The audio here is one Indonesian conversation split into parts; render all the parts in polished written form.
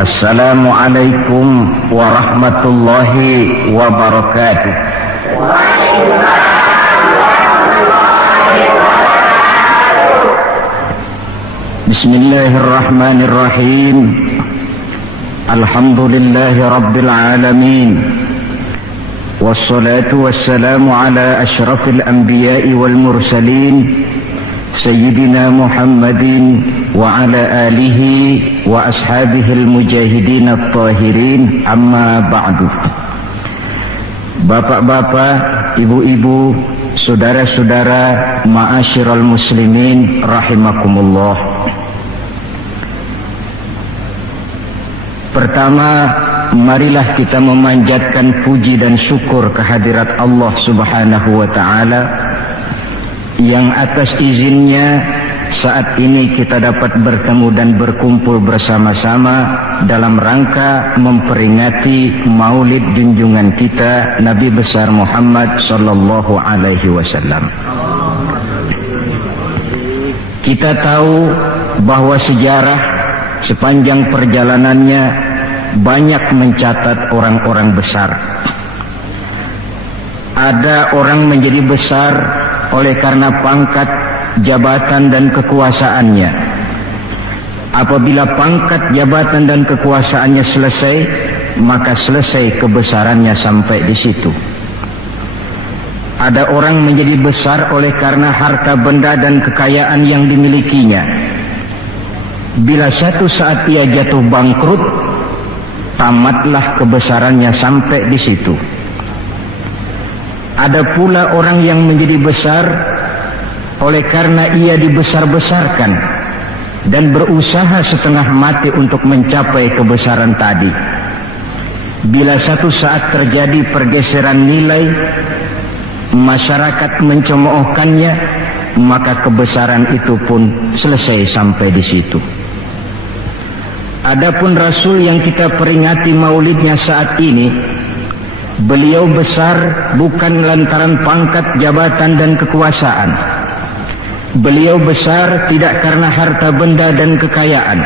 Assalamualaikum warahmatullahi wabarakatuh. Bismillahirrahmanirrahim. Alhamdulillahi rabbil alamin. Wassalatu wassalamu ala asyrafil anbiya'i wal mursalin Sayyidina Muhammadin wa ala alihi wa ashabihil mujahidin at-tahirin, amma ba'du. Bapak-bapak, ibu-ibu, saudara-saudara, ma'asyiral muslimin rahimakumullah. Pertama, marilah kita memanjatkan puji dan syukur kehadirat Allah Subhanahu wa ta'ala yang atas izinnya saat ini kita dapat bertemu dan berkumpul bersama-sama dalam rangka memperingati maulid junjungan kita Nabi besar Muhammad sallallahu alaihi wasallam. Kita tahu bahwa sejarah sepanjang perjalanannya banyak mencatat orang-orang besar. Ada orang menjadi besar oleh karena pangkat, jabatan dan kekuasaannya. Apabila pangkat, jabatan dan kekuasaannya selesai, maka selesai kebesarannya sampai di situ. Ada orang menjadi besar oleh karena harta benda dan kekayaan yang dimilikinya. Bila satu saat ia jatuh bangkrut, tamatlah kebesarannya sampai di situ. Ada pula orang yang menjadi besar oleh karena ia dibesar-besarkan dan berusaha setengah mati untuk mencapai kebesaran tadi. Bila satu saat terjadi pergeseran nilai, masyarakat mencemoohkannya, maka kebesaran itu pun selesai sampai di situ. Adapun Rasul yang kita peringati maulidnya saat ini, beliau besar bukan lantaran pangkat, jabatan dan kekuasaan. Beliau besar tidak karena harta benda dan kekayaan.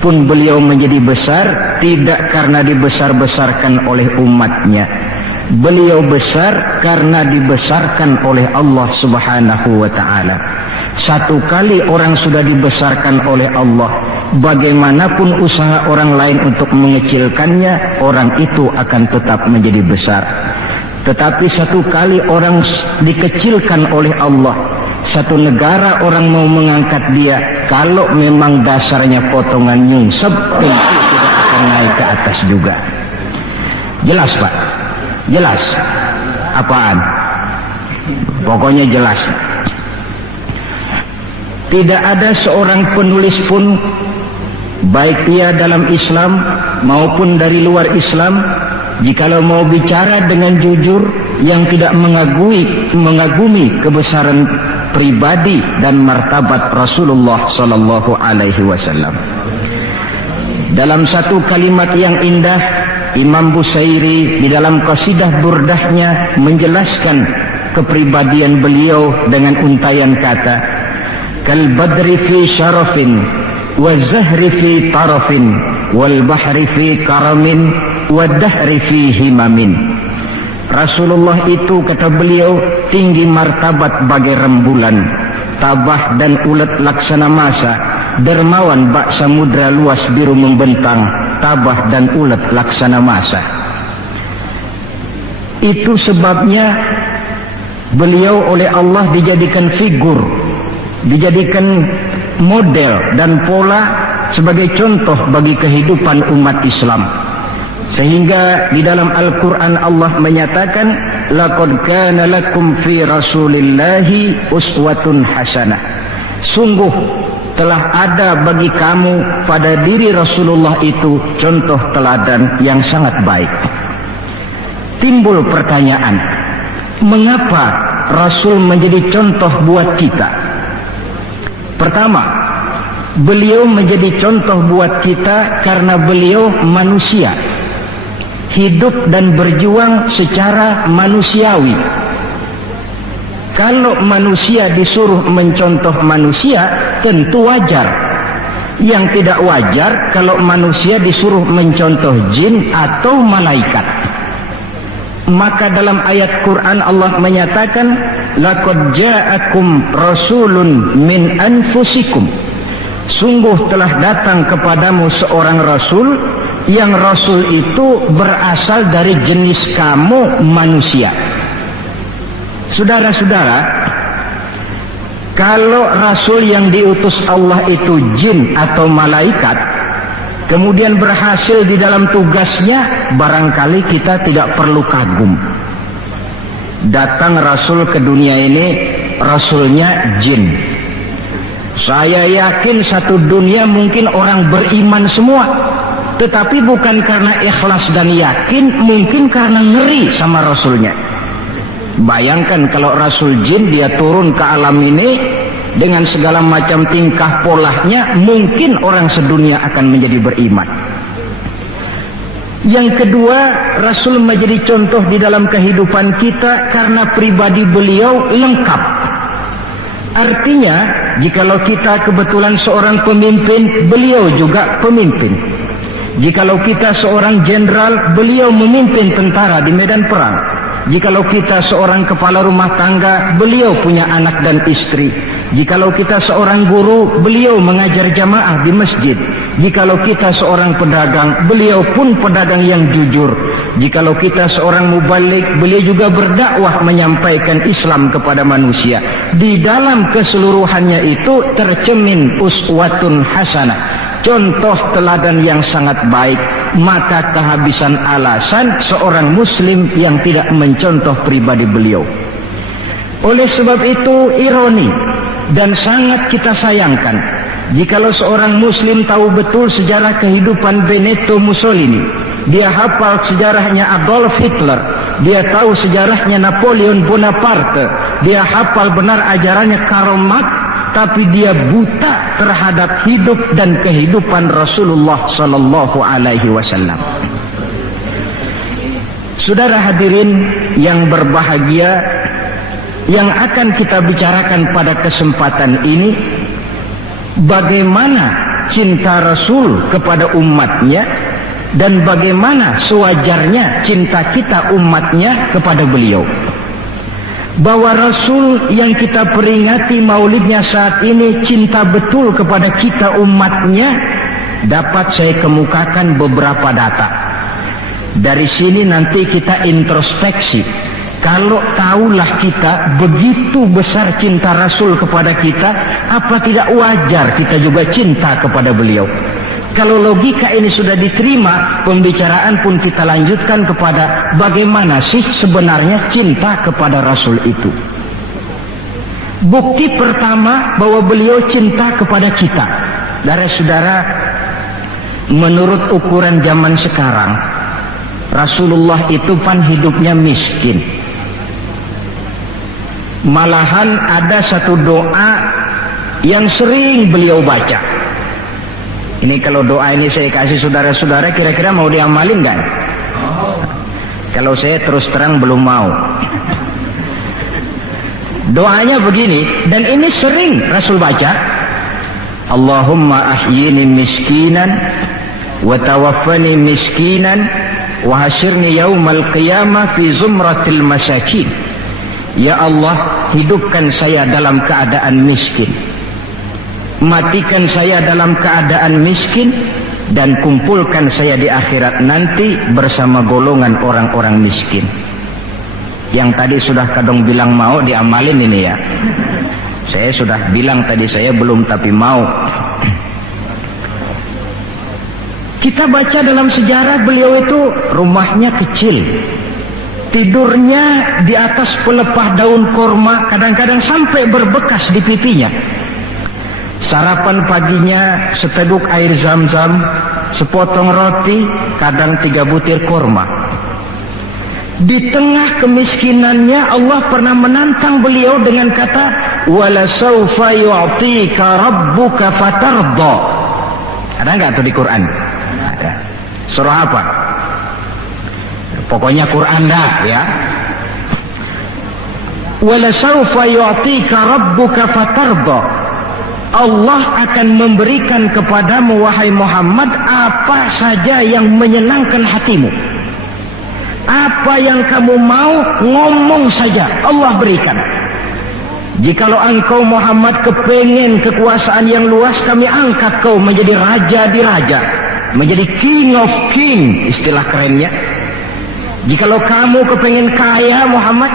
Pun beliau menjadi besar tidak karena dibesar-besarkan oleh umatnya. Beliau besar karena dibesarkan oleh Allah Subhanahu wa ta'ala. Satu kali orang sudah dibesarkan oleh Allah, bagaimanapun usaha orang lain untuk mengecilkannya, orang itu akan tetap menjadi besar. Tetapi satu kali orang dikecilkan oleh Allah, satu negara orang mau mengangkat dia, kalau memang dasarnya potongan nyungsep, tentu tidak akan naik ke atas juga. Jelas Pak? Jelas? Apaan? Pokoknya jelas. Tidak ada seorang penulis pun, baik ia dalam Islam maupun dari luar Islam, jikalau mau bicara dengan jujur yang tidak mengagumi kebesaran pribadi dan martabat Rasulullah sallallahu alaihi wasallam. Dalam satu kalimat yang indah, Imam Busairi di dalam qasidah burdahnya menjelaskan kepribadian beliau dengan untayan kata, kal badri fi syarafin wa zahri fi tarafin wal bahri fi karamin wa dahri fi himamin. Rasulullah itu, kata beliau, tinggi martabat bagai rembulan, tabah dan ulet laksana masa, dermawan bak samudra luas biru membentang, tabah dan ulet laksana masa. Itu sebabnya beliau oleh Allah dijadikan figur, dijadikan model dan pola sebagai contoh bagi kehidupan umat Islam. Sehingga di dalam Al-Quran Allah menyatakan, laqad kana lakum fi rasulillahi uswatun hasanah. Sungguh telah ada bagi kamu pada diri Rasulullah itu contoh teladan yang sangat baik. Timbul pertanyaan, mengapa Rasul menjadi contoh buat kita? Pertama, beliau menjadi contoh buat kita karena beliau manusia, hidup dan berjuang secara manusiawi. Kalau manusia disuruh mencontoh manusia, tentu wajar. Yang tidak wajar kalau manusia disuruh mencontoh jin atau malaikat. Maka dalam ayat Quran Allah menyatakan, laqad ja'akum rasulun min anfusikum. Sungguh telah datang kepadamu seorang rasul, yang rasul itu berasal dari jenis kamu manusia. Saudara-saudara, kalau rasul yang diutus Allah itu jin atau malaikat, kemudian berhasil di dalam tugasnya, barangkali kita tidak perlu kagum. Datang rasul ke dunia ini, rasulnya jin. Saya yakin satu dunia mungkin orang beriman semua, tetapi bukan karena ikhlas dan yakin, mungkin karena ngeri sama rasulnya. Bayangkan kalau rasul jin dia turun ke alam ini dengan segala macam tingkah polahnya, mungkin orang sedunia akan menjadi beriman. Yang kedua, rasul menjadi contoh di dalam kehidupan kita karena pribadi beliau lengkap. Artinya, jikalau kita kebetulan seorang pemimpin, beliau juga pemimpin. Jikalau kita seorang jenderal, beliau memimpin tentara di medan perang. Jikalau kita seorang kepala rumah tangga, beliau punya anak dan istri. Jikalau kita seorang guru, beliau mengajar jamaah di masjid. Jikalau kita seorang pedagang, beliau pun pedagang yang jujur. Jikalau kita seorang mubalik, beliau juga berdakwah menyampaikan Islam kepada manusia. Di dalam keseluruhannya itu tercemin uswatun hasanah, contoh teladan yang sangat baik. Maka kehabisan alasan seorang muslim yang tidak mencontoh pribadi beliau. Oleh sebab itu ironi dan sangat kita sayangkan jikalau seorang muslim tahu betul sejarah kehidupan Benito Mussolini, dia hafal sejarahnya Adolf Hitler, dia tahu sejarahnya Napoleon Bonaparte, dia hafal benar ajarannya Karl Marx, tapi dia buta terhadap hidup dan kehidupan Rasulullah sallallahu alaihi wasallam. Saudara hadirin yang berbahagia, yang akan kita bicarakan pada kesempatan ini, bagaimana cinta Rasul kepada umatnya dan bagaimana sewajarnya cinta kita umatnya kepada beliau. Bahwa Rasul yang kita peringati maulidnya saat ini cinta betul kepada kita umatnya, dapat saya kemukakan beberapa data. Dari sini nanti kita introspeksi. Kalau tahulah kita begitu besar cinta Rasul kepada kita, apa tidak wajar kita juga cinta kepada beliau? Kalau logika ini sudah diterima, pembicaraan pun kita lanjutkan kepada bagaimana sih sebenarnya cinta kepada Rasul itu. Bukti pertama bahwa beliau cinta kepada kita. Saudara-saudara, menurut ukuran zaman sekarang, Rasulullah itu kan hidupnya miskin. Malahan ada satu doa yang sering beliau baca. Ini kalau doa ini saya kasih saudara-saudara, kira-kira mau diamalin kan? Kalau saya terus terang belum mau. Doanya begini, dan ini sering Rasul baca. Allahumma ahyini miskinan wa tawaffani miskinan wa hasyirni yaumal qiyamah fi zumratil masakin. Ya Allah, hidupkan saya dalam keadaan miskin, matikan saya dalam keadaan miskin, dan kumpulkan saya di akhirat nanti bersama golongan orang-orang miskin. Yang tadi sudah kadang bilang mau diamalin ini ya. Saya sudah bilang tadi saya belum tapi mau. Kita baca dalam sejarah beliau itu rumahnya kecil, tidurnya di atas pelepah daun korma, kadang-kadang sampai berbekas di pipinya. Sarapan paginya seteguk air zam-zam, sepotong roti, kadang 3 butir korma. Di tengah kemiskinannya Allah pernah menantang beliau dengan kata, wala sawfa yu'tika rabbuka fatarda. Ada nggak tuh di Quran? Ada. Surah apa? Pokoknya Quran dah ya. Wala sawfa yu'tika rabbuka fatarda. Allah akan memberikan kepadamu wahai Muhammad apa saja yang menyenangkan hatimu. Apa yang kamu mau, ngomong saja, Allah berikan. Jikalau engkau Muhammad kepengen kekuasaan yang luas, kami angkat kau menjadi raja di raja, menjadi king of king, istilah kerennya. Jikalau kamu kepengen kaya Muhammad,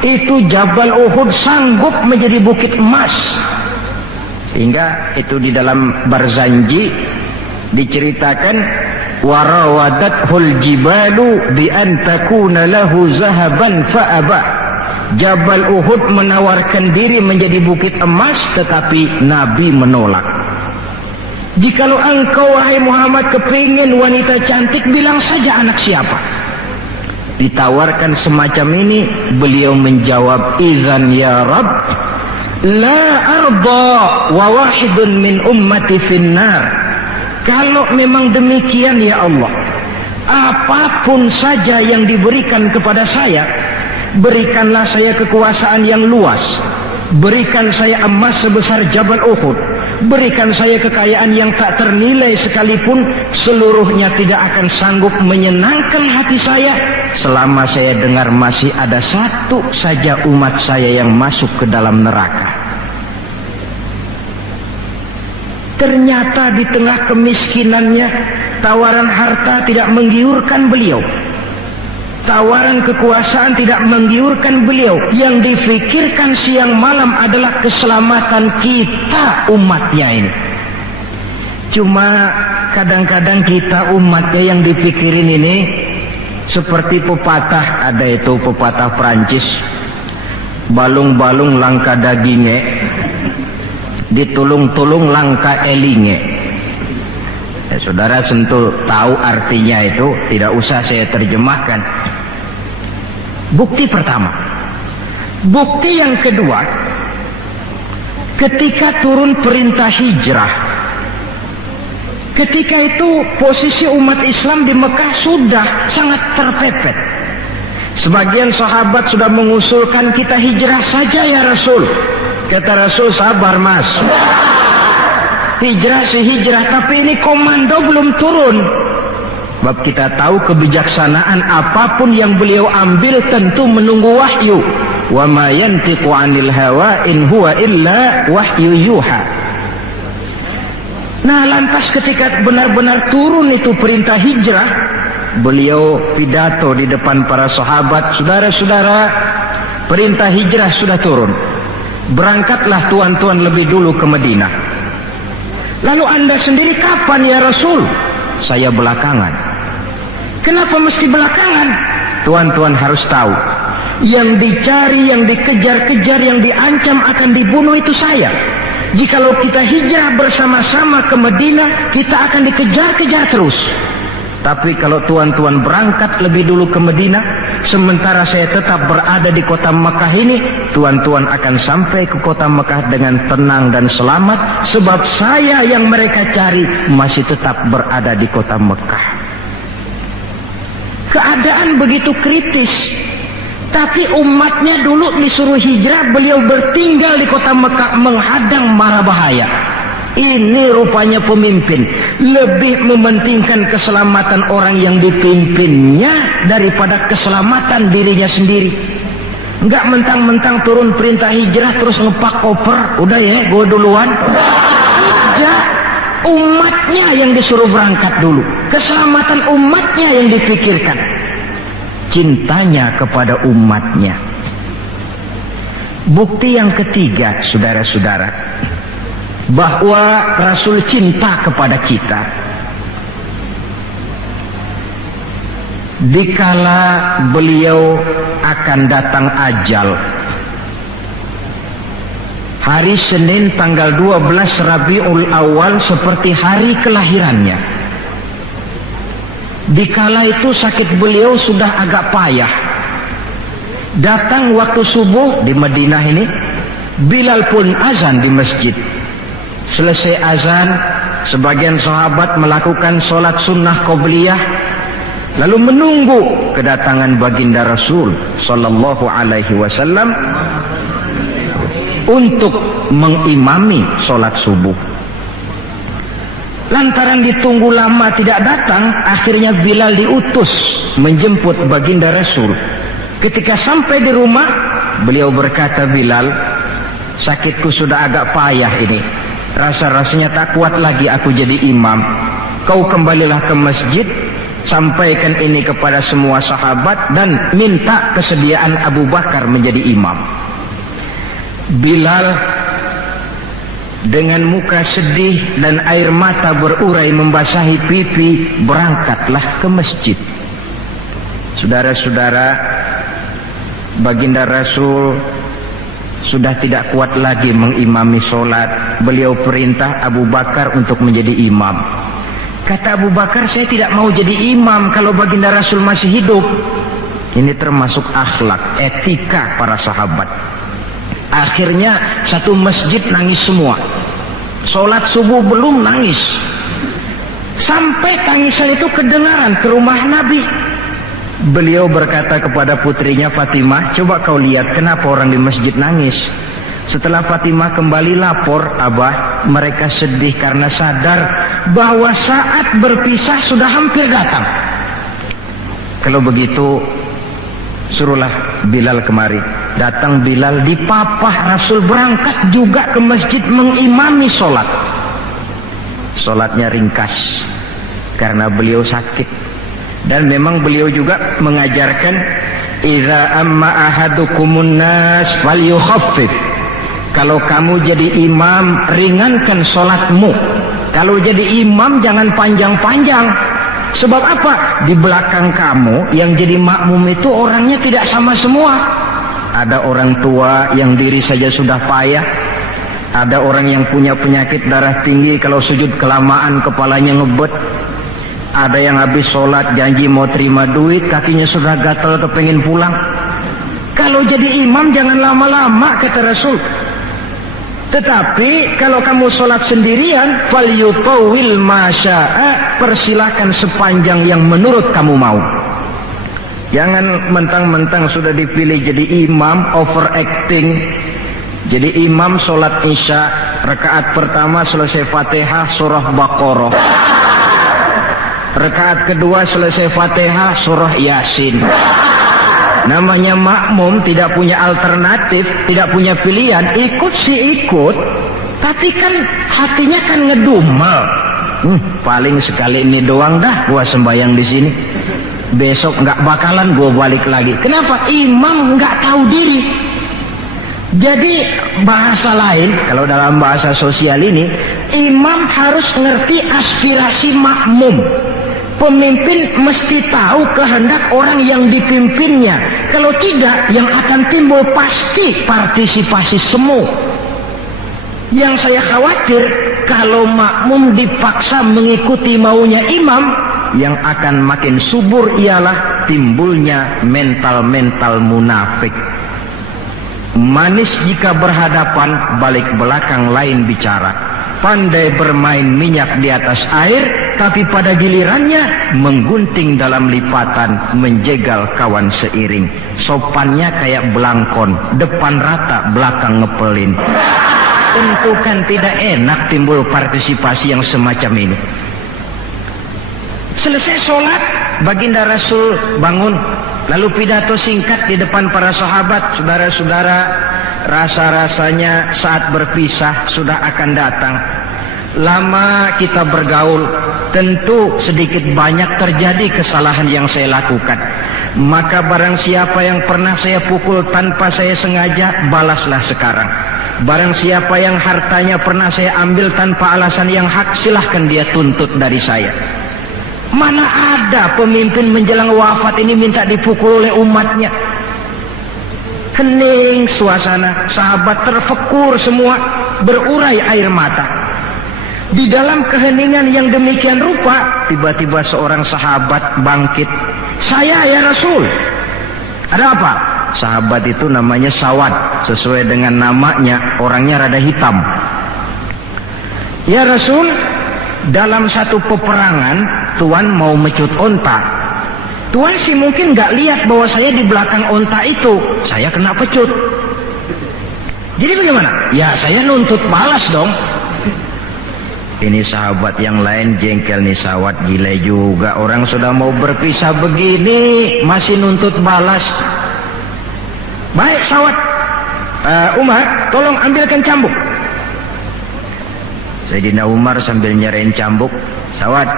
itu Jabal Uhud sanggup menjadi bukit emas. Sehingga itu di dalam Barzanji diceritakan, warawadathul jibalu bi an takuna lahu zahaban fa'aba. Jabal Uhud menawarkan diri menjadi bukit emas, tetapi Nabi menolak. Jikalau engkau wahai Muhammad kepingin wanita cantik, bilang saja anak siapa. Ditawarkan semacam ini, beliau menjawab, idzan ya Rabb, la arda wa wahidun min ummati finnar. Kalau memang demikian ya Allah, apapun saja yang diberikan kepada saya, berikanlah saya kekuasaan yang luas, berikan saya emas sebesar Jabal Uhud, berikan saya kekayaan yang tak ternilai sekalipun, seluruhnya tidak akan sanggup menyenangkan hati saya selama saya dengar masih ada satu saja umat saya yang masuk ke dalam neraka. Ternyata di tengah kemiskinannya, tawaran harta tidak menggiurkan beliau. Tawaran kekuasaan tidak menggiurkan beliau. Yang difikirkan siang malam adalah keselamatan kita umatnya ini. Cuma kadang-kadang kita umatnya yang dipikirin ini seperti pepatah, ada itu pepatah Prancis, balung-balung langka dagingnya, ditulung-tulung langka elinge. Ya, saudara tentu tahu artinya itu, tidak usah saya terjemahkan. Bukti pertama. Bukti yang kedua, ketika turun perintah hijrah, ketika itu posisi umat Islam di Mekah sudah sangat terpepet. Sebagian sahabat sudah mengusulkan, kita hijrah saja ya Rasul. Kata Rasul, sabar mas, hijrah sih hijrah, tapi ini komando belum turun. Sebab kita tahu kebijaksanaan, apapun yang beliau ambil tentu menunggu wahyu. Wa ma yantiqu 'anil hawa in huwa illa wahyu yuha. Nah, lantas ketika benar-benar turun itu perintah hijrah, beliau pidato di depan para sahabat, saudara-saudara, perintah hijrah sudah turun. Berangkatlah tuan-tuan lebih dulu ke Madinah. Lalu anda sendiri kapan ya Rasul? Saya belakangan. Kenapa mesti belakangan? Tuan-tuan harus tahu, yang dicari, yang dikejar-kejar, yang diancam akan dibunuh itu saya. Jikalau kita hijrah bersama-sama ke Madinah, kita akan dikejar-kejar terus. Tapi kalau tuan-tuan berangkat lebih dulu ke Madinah, sementara saya tetap berada di kota Mekah ini, tuan-tuan akan sampai ke kota Mekah dengan tenang dan selamat, sebab saya yang mereka cari masih tetap berada di kota Mekah. Keadaan begitu kritis, tapi umatnya dulu disuruh hijrah, beliau bertinggal di kota Mekah menghadang mara bahaya. Ini rupanya pemimpin lebih mementingkan keselamatan orang yang dipimpinnya daripada keselamatan dirinya sendiri. Enggak mentang-mentang turun perintah hijrah terus ngepak koper, udah ya gue duluan. Ya, umatnya yang disuruh berangkat dulu, keselamatan umatnya yang dipikirkan, cintanya kepada umatnya. Bukti yang ketiga, saudara-saudara, bahwa Rasul cinta kepada kita. Dikala beliau akan datang ajal, hari Senin tanggal 12 Rabiul Awal seperti hari kelahirannya. Dikala itu sakit beliau sudah agak payah. Datang waktu subuh di Madinah ini, Bilal pun azan di masjid. Selesai azan, sebagian sahabat melakukan sholat sunnah qobliyah, lalu menunggu kedatangan baginda Rasul sallallahu alaihi wasallam. untuk mengimami sholat subuh. Lantaran ditunggu lama tidak datang, akhirnya Bilal diutus menjemput baginda Rasul. Ketika sampai di rumah, beliau berkata, Bilal, sakitku sudah agak payah ini. Rasa-rasanya tak kuat lagi aku jadi imam. Kau kembalilah ke masjid, sampaikan ini kepada semua sahabat dan minta kesediaan Abu Bakar menjadi imam. Bilal dengan muka sedih dan air mata berurai membasahi pipi, berangkatlah ke masjid. Saudara-saudara, baginda Rasul sudah tidak kuat lagi mengimami sholat. Beliau perintah Abu Bakar untuk menjadi imam. Kata Abu Bakar, saya tidak mau jadi imam kalau baginda Rasul masih hidup. Ini termasuk akhlak, etika para sahabat. Akhirnya satu masjid nangis semua. Sholat subuh belum nangis. Sampai tangisan itu kedengaran ke rumah Nabi. Beliau berkata kepada putrinya Fatimah, coba kau lihat kenapa orang di masjid nangis. Setelah Fatimah kembali lapor, Abah, mereka sedih karena sadar bahwa saat berpisah sudah hampir datang. Kalau begitu, suruhlah Bilal kemari. Datang Bilal, dipapah Rasul berangkat juga ke masjid mengimami sholat. Sholatnya ringkas karena beliau sakit. Dan memang beliau juga mengajarkan, idza amma ahadukumun nas falyukhaffif. Kalau kamu jadi imam, ringankan sholatmu. Kalau jadi imam jangan panjang-panjang. Sebab apa? Di belakang kamu yang jadi makmum itu orangnya tidak sama semua. Ada orang tua yang diri saja sudah payah. Ada orang yang punya penyakit darah tinggi, kalau sujud kelamaan kepalanya ngebet. Ada yang habis sholat janji mau terima duit, kakinya sudah gatal kepengen pulang. Kalau jadi imam jangan lama-lama, kata Rasul. Tetapi kalau kamu sholat sendirian, falyutawil masya'a, persilahkan sepanjang yang menurut kamu mau. Jangan mentang-mentang sudah dipilih jadi imam, overacting. Jadi imam sholat isya, rakaat pertama selesai Fatihah surah Baqarah. Rakaat kedua selesai Fatihah surah Yasin. Namanya makmum, tidak punya alternatif, tidak punya pilihan. Ikut sih ikut, tapi kan hatinya kan ngedumel. Paling sekali ini doang dah gua sembahyang di sini. Besok nggak bakalan gua balik lagi. Kenapa? Imam nggak tahu diri. Jadi bahasa lain, kalau dalam bahasa sosial ini, imam harus ngerti aspirasi makmum. Pemimpin mesti tahu kehendak orang yang dipimpinnya. Kalau tidak, yang akan timbul pasti partisipasi semu. Yang saya khawatir, kalau makmum dipaksa mengikuti maunya imam, yang akan makin subur ialah timbulnya mental-mental munafik. Manis jika berhadapan, balik belakang lain bicara. Pandai bermain minyak di atas air, tapi pada gilirannya menggunting dalam lipatan, menjegal kawan seiring. Sopannya kayak belangkon, depan rata, belakang ngepelin. Tentu kan tidak enak timbul partisipasi yang semacam ini. Selesai sholat, baginda Rasul bangun, lalu pidato singkat di depan para sahabat. Saudara-saudara, rasa-rasanya saat berpisah sudah akan datang. Lama kita bergaul, tentu sedikit banyak terjadi kesalahan yang saya lakukan. Maka barang siapa yang pernah saya pukul tanpa saya sengaja, balaslah sekarang. Barang siapa yang hartanya pernah saya ambil tanpa alasan yang hak, silahkan dia tuntut dari saya. Mana ada pemimpin menjelang wafat ini minta dipukul oleh umatnya. Hening suasana, sahabat terfekur semua, berurai air mata. Di dalam keheningan yang demikian rupa, tiba-tiba seorang sahabat bangkit. Saya ya Rasul. Ada apa? Sahabat itu namanya Sawad, sesuai dengan namanya, orangnya rada hitam. Ya Rasul, dalam satu peperangan Tuan mau mecut onta. Tuan sih mungkin gak lihat bahwa saya di belakang onta itu. Saya kena pecut. Jadi bagaimana? Ya saya nuntut balas dong. Ini sahabat yang lain jengkel nih, sawat gila juga. Orang sudah mau berpisah begini masih nuntut balas. Baik sawat, Umar tolong ambilkan cambuk. Sayyidina Umar sambil nyerahin cambuk, sawat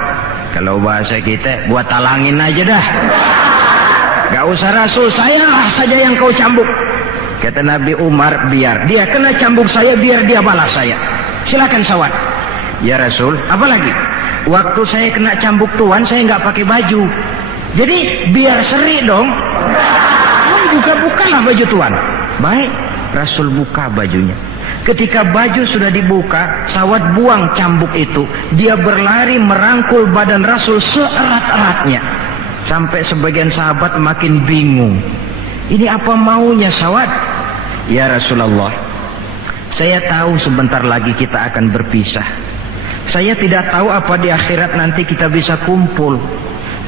kalau bahasa kita buat talangin aja dah. Gak usah Rasul, saya saja yang kau cambuk. Kata Nabi Umar, biar dia kena cambuk saya, biar dia balas saya. Silakan sawat. Ya Rasul, apalagi waktu saya kena cambuk tuan saya nggak pakai baju, jadi biar seri dong. Buka-bukalah baju tuan. Baik, Rasul buka bajunya. Ketika baju sudah dibuka, sawat buang cambuk itu. Dia berlari merangkul badan Rasul seerat-eratnya, sampai sebagian sahabat makin bingung. Ini apa maunya sawat? Ya Rasulullah, saya tahu sebentar lagi kita akan berpisah. Saya tidak tahu apa di akhirat nanti kita bisa kumpul.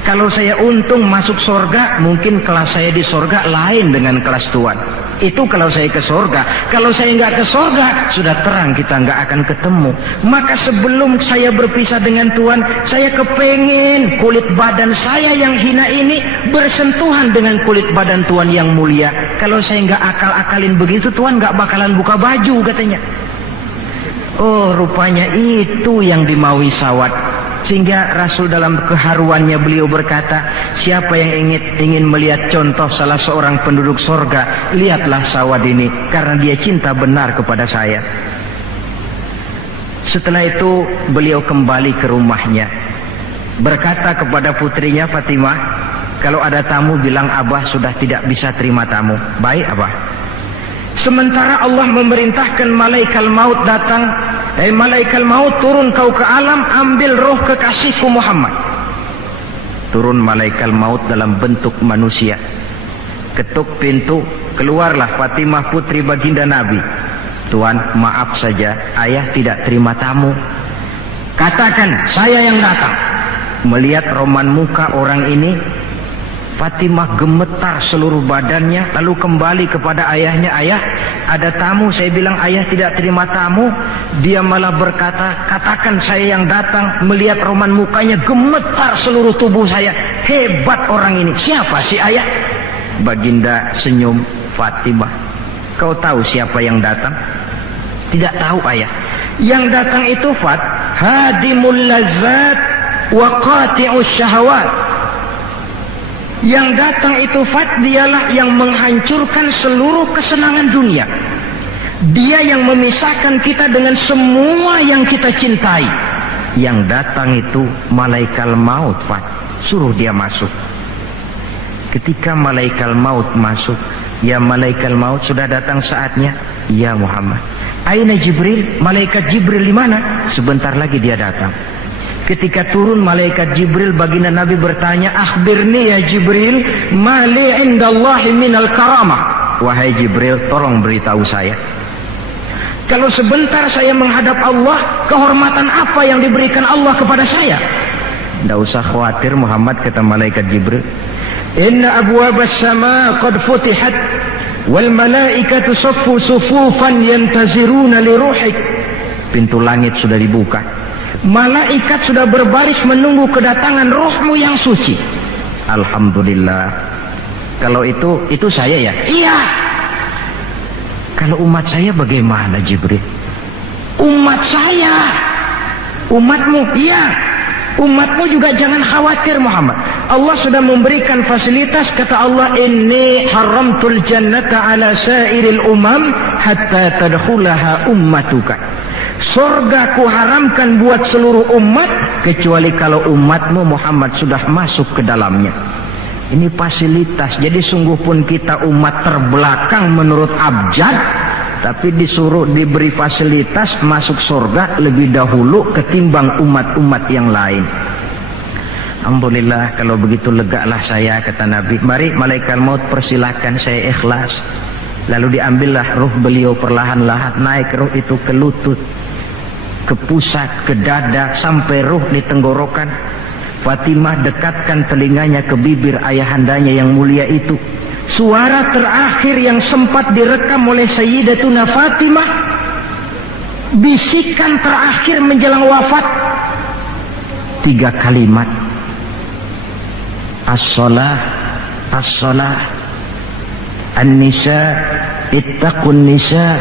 Kalau saya untung masuk surga, mungkin kelas saya di surga lain dengan kelas tuan. Itu kalau saya ke surga. Kalau saya nggak ke surga, sudah terang kita nggak akan ketemu. Maka sebelum saya berpisah dengan tuan, saya kepengen kulit badan saya yang hina ini bersentuhan dengan kulit badan tuan yang mulia. Kalau saya nggak akal-akalin begitu, tuan nggak bakalan buka baju katanya. Oh, rupanya itu yang dimaui sawat. Sehingga Rasul dalam keharuannya beliau berkata, siapa yang ingin melihat contoh salah seorang penduduk sorga, lihatlah sawat ini, karena dia cinta benar kepada saya. Setelah itu beliau kembali ke rumahnya, berkata kepada putrinya Fatimah, kalau ada tamu bilang Abah sudah tidak bisa terima tamu. Baik Abah. Sementara Allah memerintahkan malaikat maut datang, malaikat maut turun kau ke alam, ambil roh kekasihku Muhammad. Turun malaikat maut dalam bentuk manusia, ketuk pintu, keluarlah Fatimah putri baginda Nabi. Tuan, maaf saja, ayah tidak terima tamu. Katakan saya yang datang. Melihat roman muka orang ini, Fatimah gemetar seluruh badannya, lalu kembali kepada ayahnya, ayah ada tamu. Saya bilang ayah tidak terima tamu. Dia malah berkata, katakan saya yang datang. Melihat roman mukanya, gemetar seluruh tubuh saya. Hebat orang ini. Siapa sih ayah? Baginda senyum. Fatimah, kau tahu siapa yang datang? Tidak tahu ayah. Yang datang itu Fat, hadimul lazat wa qati'us syahwat. Yang datang itu Fat, dialah yang menghancurkan seluruh kesenangan dunia. Dia yang memisahkan kita dengan semua yang kita cintai. Yang datang itu malaikat maut Fat, suruh dia masuk. Ketika malaikat maut masuk, ya malaikat maut sudah datang saatnya. Ya Muhammad, aina Jibril? Malaikat Jibril di mana? Sebentar lagi dia datang. Ketika turun malaikat Jibril, baginda Nabi bertanya, akhbirni ya Jibril, mali indallahi minal karamah. Wahai Jibril, tolong beritahu saya, kalau sebentar saya menghadap Allah, kehormatan apa yang diberikan Allah kepada saya? Tidak usah khawatir Muhammad, kata malaikat Jibril. Inna abwabas sama qad futihat wal malaikatu saffu sufufan yantaziruna li ruhik. Pintu langit sudah dibuka, malaikat sudah berbaris menunggu kedatangan rohmu yang suci. Alhamdulillah. Kalau itu saya ya? Iya. Kalau umat saya bagaimana Jibril? Umat saya, umatmu? Iya. Umatmu juga jangan khawatir Muhammad. Allah sudah memberikan fasilitas. Kata Allah, inni haramtul jannata ala sairil umam hatta tadkhulaha ummatuka. Surga ku haramkan buat seluruh umat, kecuali kalau umatmu Muhammad sudah masuk ke dalamnya. Ini fasilitas. Jadi sungguh pun kita umat terbelakang menurut abjad, tapi disuruh diberi fasilitas masuk surga lebih dahulu ketimbang umat-umat yang lain. Alhamdulillah, kalau begitu legalah saya, kata Nabi. Mari malaikat maut persilahkan, saya ikhlas. Lalu diambillah ruh beliau perlahan-lahan, naik ruh itu ke lutut, ke pusat, ke dada, sampai ruh di tenggorokan. Fatimah dekatkan telinganya ke bibir ayahandanya yang mulia itu. suara terakhir yang sempat direkam oleh Sayyidatuna Fatimah, bisikan terakhir menjelang wafat, 3 kalimat, as-salah, as-salah, an-nisa, ittaqun nisa,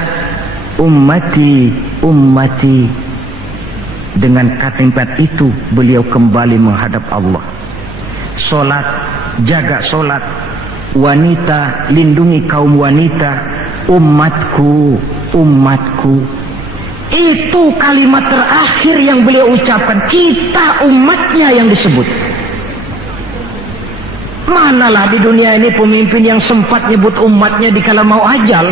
ummati, ummati. Dengan kalimat itu beliau kembali menghadap Allah. Solat, jaga solat. Wanita, lindungi kaum wanita. Umatku, umatku. Itu kalimat terakhir yang beliau ucapkan. Kita umatnya yang disebut. Manalah di dunia ini pemimpin yang sempat nyebut umatnya dikala mau ajal.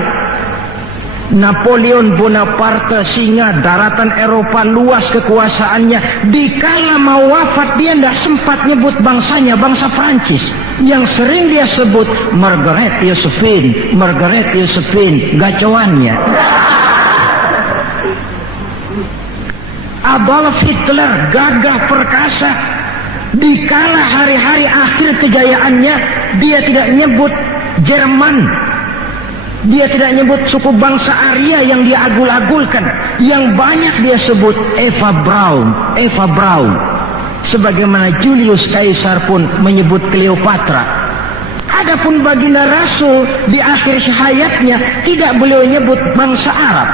Napoleon Bonaparte, singa daratan Eropa, luas kekuasaannya, dikala mau wafat dia tidak sempat nyebut bangsanya, bangsa Prancis. Yang sering dia sebut Margaret Josephine, Margaret Josephine, gacoannya. Adolf Hitler, gagah perkasa, dikala hari-hari akhir kejayaannya dia tidak nyebut Jerman, dia tidak nyebut suku bangsa Arya yang dia agul-agulkan. Yang banyak dia sebut Eva Braun, Eva Braun. Sebagaimana Julius Caesar pun menyebut Cleopatra. Adapun baginda Rasul di akhir hayatnya tidak beliau nyebut bangsa Arab,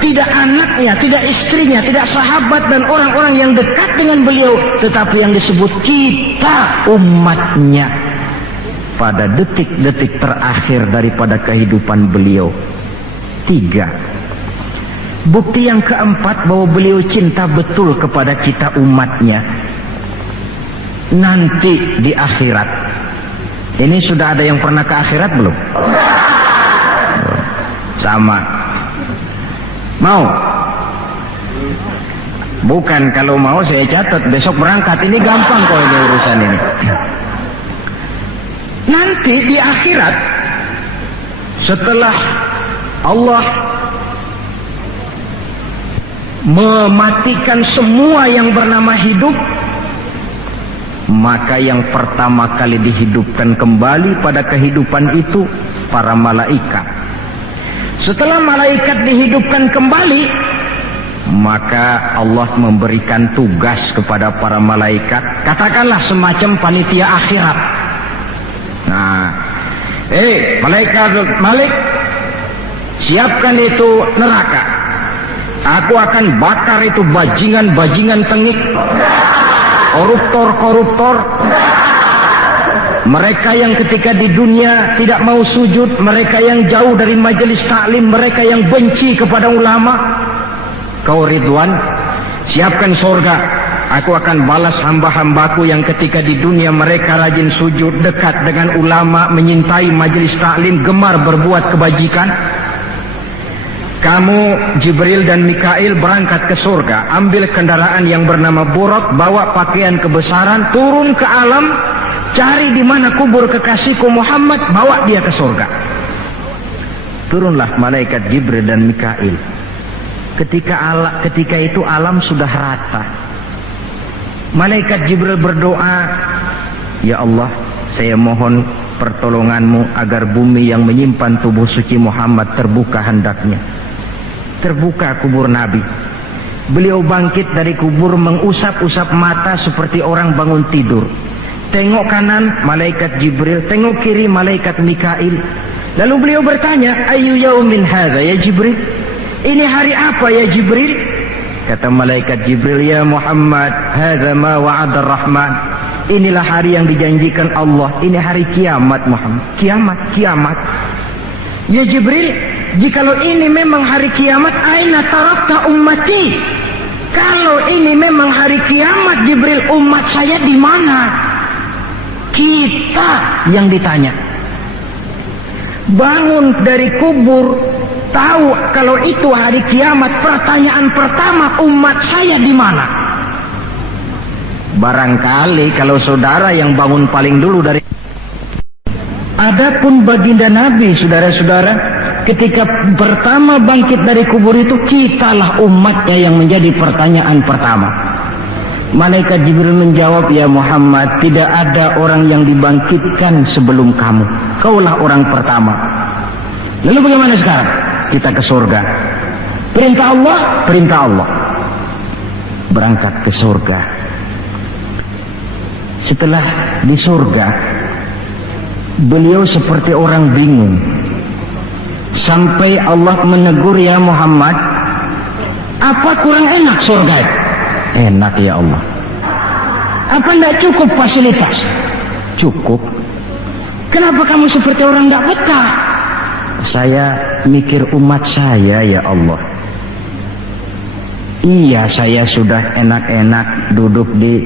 tidak anaknya, tidak istrinya, tidak sahabat dan orang-orang yang dekat dengan beliau, tetapi yang disebut kita umatnya. Pada detik-detik terakhir daripada kehidupan beliau. 3. Bukti yang keempat bahwa beliau cinta betul kepada kita umatnya. Nanti di akhirat. Ini sudah ada yang pernah ke akhirat belum? Sama. Mau? Bukan, kalau mau saya catat besok berangkat. Ini gampang kalau ada urusan ini. Nanti di akhirat, setelah Allah mematikan semua yang bernama hidup, maka yang pertama kali dihidupkan kembali pada kehidupan itu para malaikat. Setelah malaikat dihidupkan kembali, maka Allah memberikan tugas kepada para malaikat, katakanlah semacam panitia akhirat. Nah, malaikat Malik, siapkan itu neraka. Aku akan bakar itu bajingan-bajingan tengik, koruptor-koruptor, mereka yang ketika di dunia tidak mau sujud, mereka yang jauh dari majelis taklim, mereka yang benci kepada ulama. Kau Ridwan, siapkan surga. Aku akan balas hamba-hambaku yang ketika di dunia mereka rajin sujud, dekat dengan ulama, menyintai majelis taklim, gemar berbuat kebajikan. Kamu Jibril dan Mikail berangkat ke surga, ambil kendaraan yang bernama Buraq, bawa pakaian kebesaran, turun ke alam, cari di mana kubur kekasihku Muhammad, bawa dia ke surga. Turunlah malaikat Jibril dan Mikail. Ketika itu alam sudah rata. Malaikat Jibril berdoa, ya Allah, saya mohon pertolonganmu agar bumi yang menyimpan tubuh suci Muhammad terbuka hendaknya. Terbuka kubur Nabi. Beliau bangkit dari kubur mengusap-usap mata seperti orang bangun tidur. Tengok kanan malaikat Jibril, tengok kiri malaikat Mikail. Lalu beliau bertanya, ayu yaumin hadza ya Jibril? Ini hari apa ya Jibril? Kata malaikat Jibril, ya Muhammad, hadza ma wa'ada ar-Rahman. Inilah hari yang dijanjikan Allah. Ini hari kiamat Muhammad. Kiamat, kiamat. Ya Jibril, jikalau ini memang hari kiamat, aina tarakta ummati? Kalau ini memang hari kiamat Jibril, umat saya di mana? Kita yang ditanya. Bangun dari kubur, tahu kalau itu hari kiamat, pertanyaan pertama, umat saya di mana? Barangkali kalau saudara yang bangun paling dulu dari. Adapun baginda Nabi, saudara-saudara, ketika pertama bangkit dari kubur itu, kitalah umatnya yang menjadi pertanyaan pertama. Malaikat Jibril menjawab, ya Muhammad, tidak ada orang yang dibangkitkan sebelum kamu. Kaulah orang pertama. Lalu bagaimana sekarang? Kita ke surga. Perintah Allah, perintah Allah. Berangkat ke surga. Setelah di surga, beliau seperti orang bingung. Sampai Allah menegur, ya Muhammad, apa kurang enak surga? Enak ya Allah. Apa tidak cukup fasilitas? Cukup. Kenapa kamu seperti orang tidak betah? Saya mikir umat saya ya Allah. Iya, saya sudah enak-enak duduk di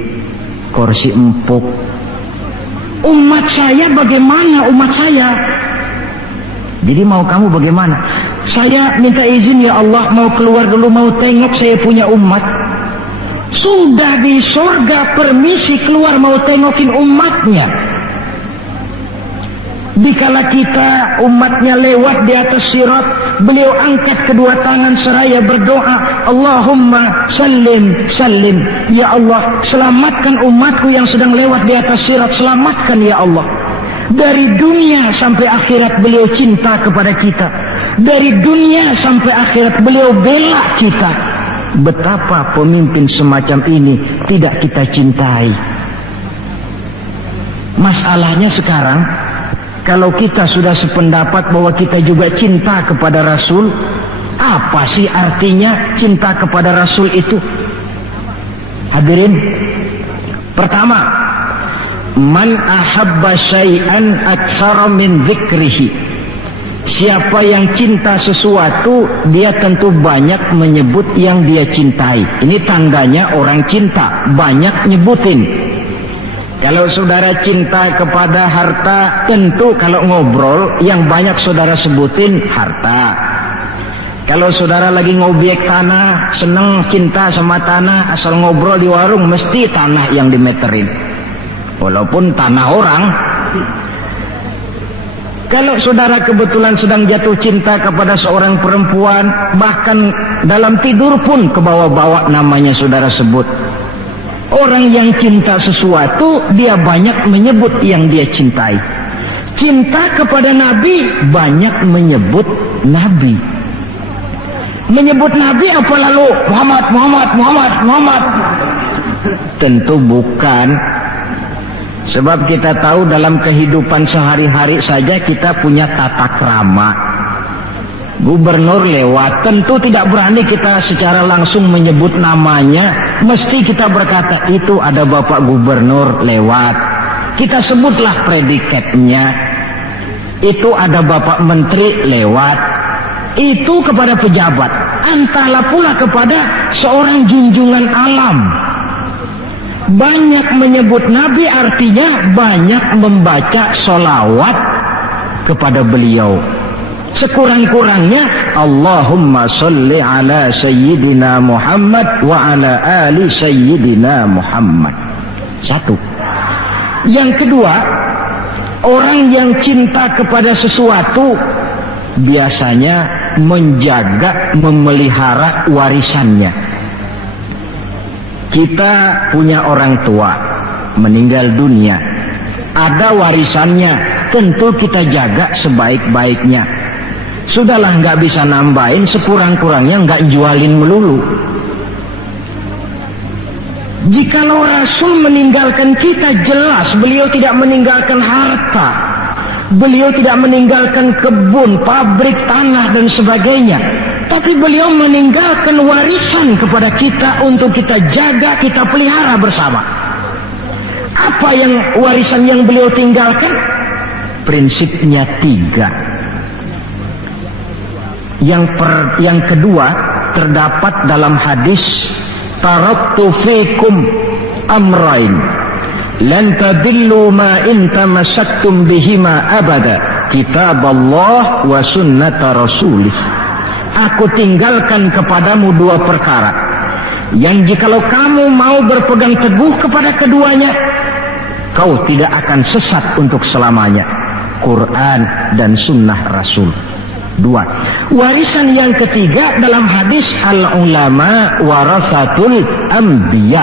kursi empuk. Umat saya bagaimana umat saya? Jadi mau kamu bagaimana? Saya minta izin ya Allah, mau keluar dulu, mau tengok saya punya umat. Sudah di surga permisi keluar mau tengokin umatnya. Dikala kita umatnya lewat di atas sirat, beliau angkat kedua tangan seraya berdoa, Allahumma sallim sallim. Ya Allah, selamatkan umatku yang sedang lewat di atas sirat, selamatkan ya Allah. Dari dunia sampai akhirat beliau cinta kepada kita. Dari dunia sampai akhirat beliau bela kita. Betapa pemimpin semacam ini tidak kita cintai. Masalahnya sekarang, kalau kita sudah sependapat bahwa kita juga cinta kepada Rasul, apa sih artinya cinta kepada Rasul itu? Hadirin, pertama, man ahabba syai'an aktsara min dzikrihi. Siapa yang cinta sesuatu, dia tentu banyak menyebut yang dia cintai. Ini tandanya orang cinta, banyak nyebutin. Kalau saudara cinta kepada harta, tentu kalau ngobrol yang banyak saudara sebutin harta. Kalau saudara lagi ngobjek tanah, seneng cinta sama tanah, asal ngobrol di warung mesti tanah yang dimeterin, walaupun tanah orang. Kalau saudara kebetulan sedang jatuh cinta kepada seorang perempuan, bahkan dalam tidur pun kebawa-bawa namanya saudara sebut. Orang yang cinta sesuatu, dia banyak menyebut yang dia cintai. Cinta kepada Nabi, banyak menyebut Nabi. Menyebut Nabi apa lalu? Muhammad, Muhammad, Muhammad, Muhammad. Tentu bukan. Sebab kita tahu dalam kehidupan sehari-hari saja kita punya tata krama. Gubernur lewat, tentu tidak berani kita secara langsung menyebut namanya. Mesti kita berkata, itu ada Bapak Gubernur lewat. Kita sebutlah predikatnya. Itu ada Bapak Menteri lewat. Itu kepada pejabat. Entahlah pula kepada seorang junjungan alam. Banyak menyebut Nabi artinya banyak membaca sholawat kepada beliau. Sekurang-kurangnya Allahumma sholli ala Sayyidina Muhammad wa ala ali Sayyidina Muhammad. Satu. Yang kedua, orang yang cinta kepada sesuatu biasanya menjaga, memelihara warisannya. Kita punya orang tua meninggal dunia, ada warisannya, tentu kita jaga sebaik-baiknya. Sudahlah, nggak bisa nambahin, sekurang-kurangnya nggak jualin melulu. Jikalau Rasul meninggalkan kita, jelas beliau tidak meninggalkan harta, beliau tidak meninggalkan kebun, pabrik, tanah dan sebagainya. Tapi beliau meninggalkan warisan kepada kita untuk kita jaga, kita pelihara bersama. Apa yang warisan yang beliau tinggalkan? Prinsipnya 3. Yang kedua terdapat dalam hadis, taraktu fikum amrain lan tadillu ma in tamassaktum bihima abada, kitab Allah wa sunnata rasulih. Aku tinggalkan kepadamu 2 perkara yang jikalau kamu mau berpegang teguh kepada keduanya, kau tidak akan sesat untuk selamanya. Quran dan sunnah Rasul. 2. Warisan yang ketiga dalam hadis, al-ulama warasatul anbiya.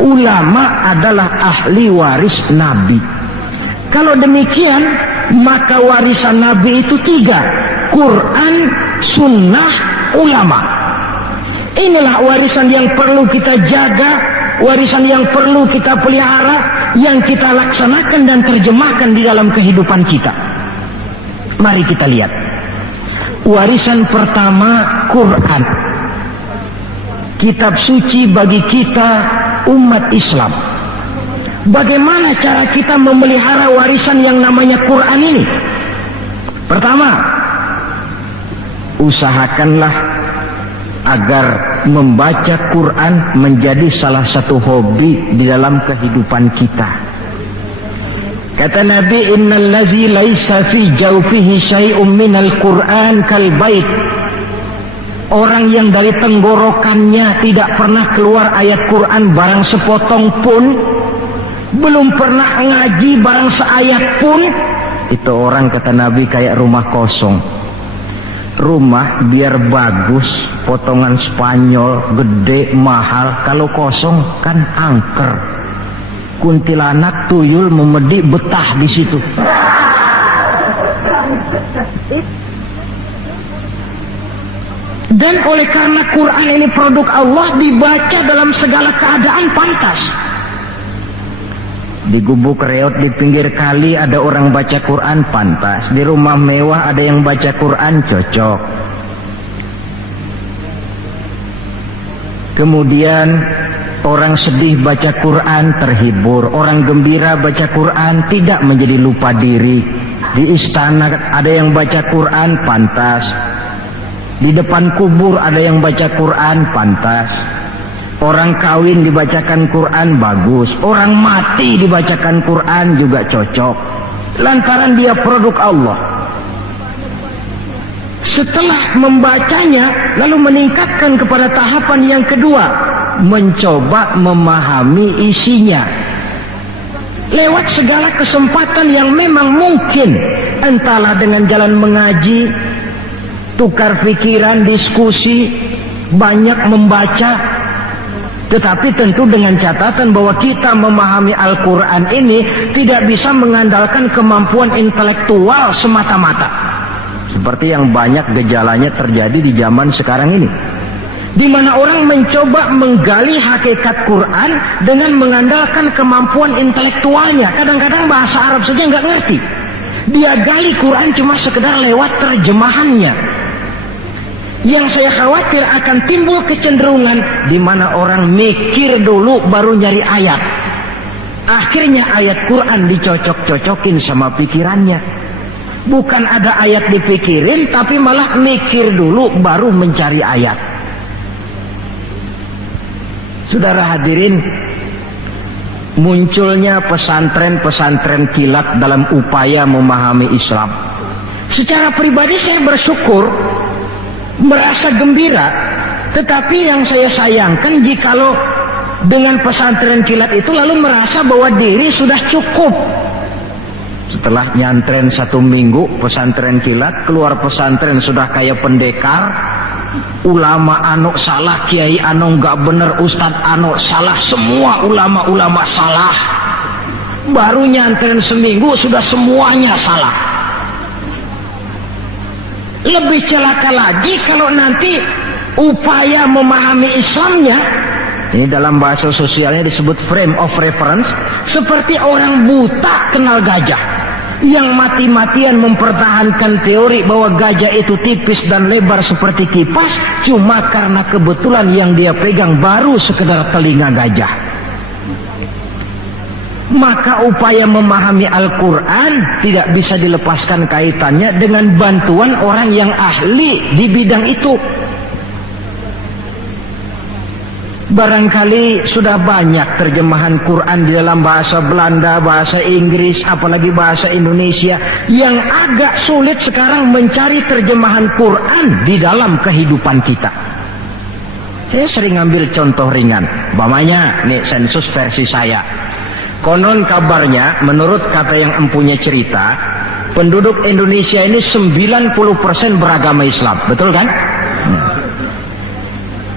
ulama adalah ahli waris Nabi. Kalau demikian, maka warisan Nabi itu 3: Quran, sunnah, ulama. Inilah warisan yang perlu kita jaga, warisan yang perlu kita pelihara, yang kita laksanakan dan terjemahkan di dalam kehidupan kita. Mari kita lihat. Warisan pertama, Quran. Kitab suci bagi kita umat Islam. Bagaimana cara kita memelihara warisan yang namanya Quran ini? Pertama, usahakanlah agar membaca Quran menjadi salah satu hobi di dalam kehidupan kita. Kata Nabi, innallazi laisa fi jawfihi syai'un minal Qur'an kal bait. Orang yang dari tenggorokannya tidak pernah keluar ayat Quran barang sepotong pun, belum pernah ngaji barang seayat pun, itu orang, kata Nabi, kayak rumah kosong. Rumah biar bagus, potongan Spanyol, gede, mahal, kalau kosong kan angker. Kuntilanak, tuyul, memedi, betah di situ. Dan oleh karena Quran ini produk Allah, dibaca dalam segala keadaan pantas. Di gubuk reot di pinggir kali ada orang baca Quran, pantas. Di rumah mewah ada yang baca Quran, cocok. Kemudian orang sedih baca Quran, terhibur. Orang gembira baca Quran, tidak menjadi lupa diri. Di istana ada yang baca Quran, pantas. Di depan kubur ada yang baca Quran, pantas. Orang kawin dibacakan Quran, bagus. Orang mati dibacakan Quran juga cocok. Lantaran dia produk Allah. Setelah membacanya, lalu meningkatkan kepada tahapan yang kedua, mencoba memahami isinya lewat segala kesempatan yang memang mungkin, entahlah dengan jalan mengaji, tukar pikiran, diskusi, banyak membaca, tetapi tentu dengan catatan bahwa kita memahami Al-Quran ini tidak bisa mengandalkan kemampuan intelektual semata-mata, seperti yang banyak gejalanya terjadi di zaman sekarang ini, di mana orang mencoba menggali hakikat Quran dengan mengandalkan kemampuan intelektualnya. Kadang-kadang bahasa Arab saja nggak ngerti, dia gali Quran cuma sekedar lewat terjemahannya. Yang saya khawatir akan timbul kecenderungan di mana orang mikir dulu baru nyari ayat. Akhirnya ayat Quran dicocok-cocokin sama pikirannya. Bukan ada ayat dipikirin, tapi malah mikir dulu baru mencari ayat. Saudara hadirin, munculnya pesantren-pesantren kilat dalam upaya memahami Islam. Secara pribadi saya bersyukur, merasa gembira, tetapi yang saya sayangkan jikalau dengan pesantren kilat itu lalu merasa bahwa diri sudah cukup. Setelah nyantren 1 minggu pesantren kilat, keluar pesantren sudah kayak pendekar, ulama anu salah, kiai anu nggak bener, ustad anu salah, semua ulama-ulama salah. Baru nyantren seminggu sudah semuanya salah. Lebih celaka lagi kalau nanti upaya memahami Islamnya, ini dalam bahasa sosialnya disebut frame of reference, seperti orang buta kenal gajah, yang mati-matian mempertahankan teori bahwa gajah itu tipis dan lebar seperti kipas, cuma karena kebetulan yang dia pegang baru sekedar telinga gajah. Maka upaya memahami Al-Quran tidak bisa dilepaskan kaitannya dengan bantuan orang yang ahli di bidang itu. Barangkali sudah banyak terjemahan Quran di dalam bahasa Belanda, bahasa Inggris, apalagi bahasa Indonesia, yang agak sulit sekarang mencari terjemahan Quran di dalam kehidupan kita. Saya sering ambil contoh ringan, umpamanya nih sensus versi saya. Konon kabarnya, menurut kata yang empunya cerita, penduduk Indonesia ini 90% beragama Islam, betul kan?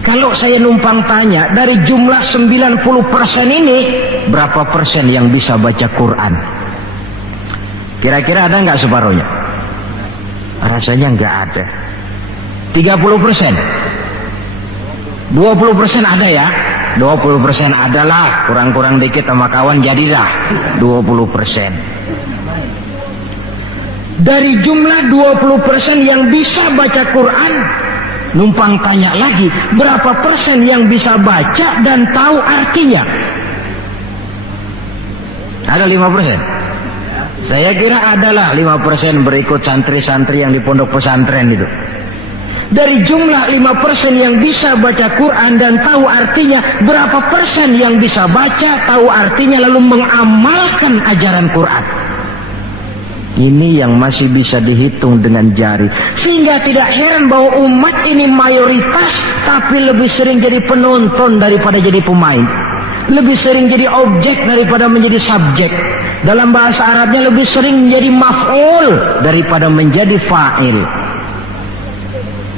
Kalau saya numpang tanya, dari jumlah 90% ini, berapa persen yang bisa baca Quran? Kira-kira ada nggak separuhnya? Rasanya nggak ada. 30%? 20% ada ya? 20% adalah, kurang-kurang dikit sama kawan jadilah 20%. Dari jumlah 20% yang bisa baca Quran, numpang tanya lagi, berapa persen yang bisa baca dan tahu artinya? Ada 5%? Saya kira adalah 5% berikut santri-santri yang di pondok pesantren itu. Dari jumlah 5% yang bisa baca Quran dan tahu artinya, berapa persen yang bisa baca, tahu artinya, lalu mengamalkan ajaran Quran? Ini yang masih bisa dihitung dengan jari. Sehingga tidak heran bahwa umat ini mayoritas, tapi lebih sering jadi penonton daripada jadi pemain. Lebih sering jadi objek daripada menjadi subjek. Dalam bahasa Arabnya lebih sering menjadi maf'ul daripada menjadi fa'il.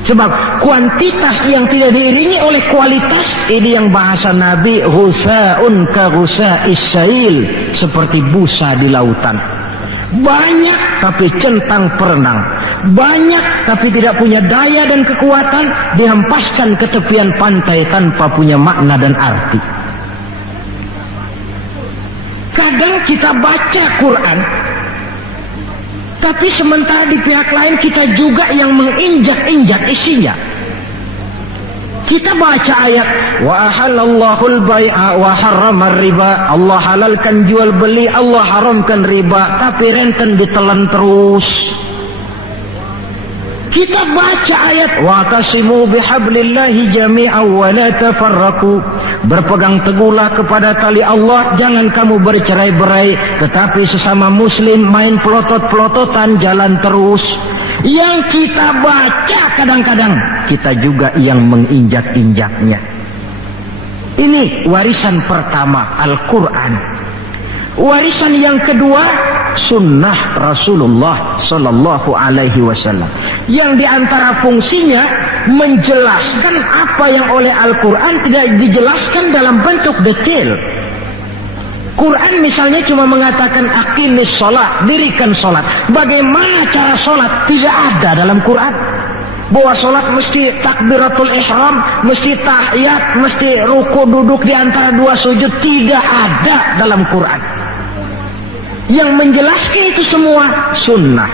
Sebab kuantitas yang tidak diiringi oleh kualitas, ini yang bahasa Nabi, husa'un ka husa'is sail, seperti busa di lautan. Banyak tapi centang perenang, banyak tapi tidak punya daya dan kekuatan, dihempaskan ke tepian pantai tanpa punya makna dan arti. Kadang kita baca Quran, tapi sementara di pihak lain kita juga yang menginjak-injak isinya. Kita baca ayat wa ahallallahul bai'a wa harramar riba, Allah halalkan jual beli, Allah haramkan riba, tapi renten ditelan terus. Kita baca ayat wa tasimu bihablillahi jami'an wa la tafarraqu, berpegang teguhlah kepada tali Allah, jangan kamu bercerai-berai, tetapi sesama muslim main pelotot-pelototan jalan terus. Yang kita baca kadang-kadang kita juga yang menginjak-injaknya. Ini warisan pertama, Al-Quran. Warisan yang kedua, sunnah Rasulullah Sallallahu Alaihi Wasallam, yang diantara fungsinya menjelaskan apa yang oleh Al-Quran tidak dijelaskan dalam bentuk detail. Quran misalnya cuma mengatakan aqimis sholat, dirikan sholat. Bagaimana cara sholat? Tidak ada dalam Quran. Bahwa sholat mesti takbiratul ihram, mesti tahiyat, mesti ruku duduk di antara dua sujud, tidak ada dalam Quran. Yang menjelaskan itu semua sunnah.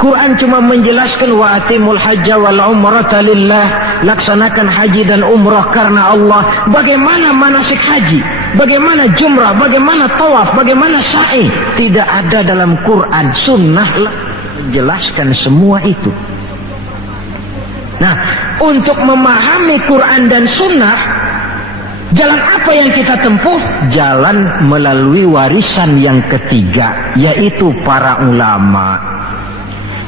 Quran cuma menjelaskan wa atimul hajja wal umrata lillah, laksanakan haji dan umrah karena Allah. Bagaimana manasik haji, bagaimana jumrah, bagaimana tawaf, bagaimana sa'i, tidak ada dalam Quran. Sunnah menjelaskan semua itu. Nah, untuk memahami Quran dan sunnah, jalan apa yang kita tempuh? Jalan melalui warisan yang ketiga, yaitu para ulama.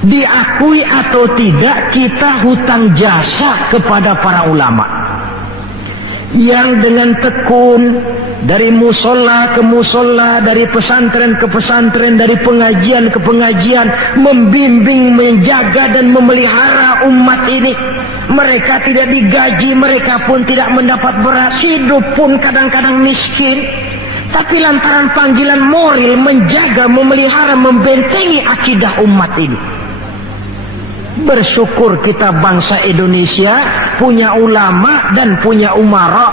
Diakui atau tidak, kita hutang jasa kepada para ulama yang dengan tekun dari musola ke musola, dari pesantren ke pesantren, dari pengajian ke pengajian, membimbing, menjaga dan memelihara umat ini. Mereka tidak digaji, mereka pun tidak mendapat beras, hidup pun kadang-kadang miskin, tapi lantaran panggilan moral menjaga, memelihara, membentengi akidah umat ini. Bersyukur kita bangsa Indonesia punya ulama dan punya umara.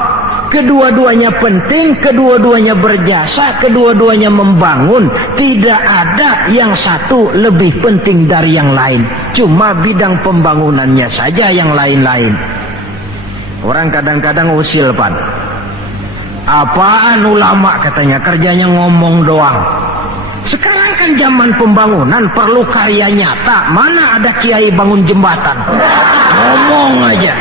Kedua-duanya penting, kedua-duanya berjasa, kedua-duanya membangun. Tidak ada yang satu lebih penting dari yang lain. Cuma bidang pembangunannya saja yang lain-lain. Orang kadang-kadang usil, Pan. Apaan ulama katanya, kerjanya ngomong doang. Sekarang kan zaman pembangunan, perlu karya nyata. Mana ada kiai bangun jembatan? Ngomong aja.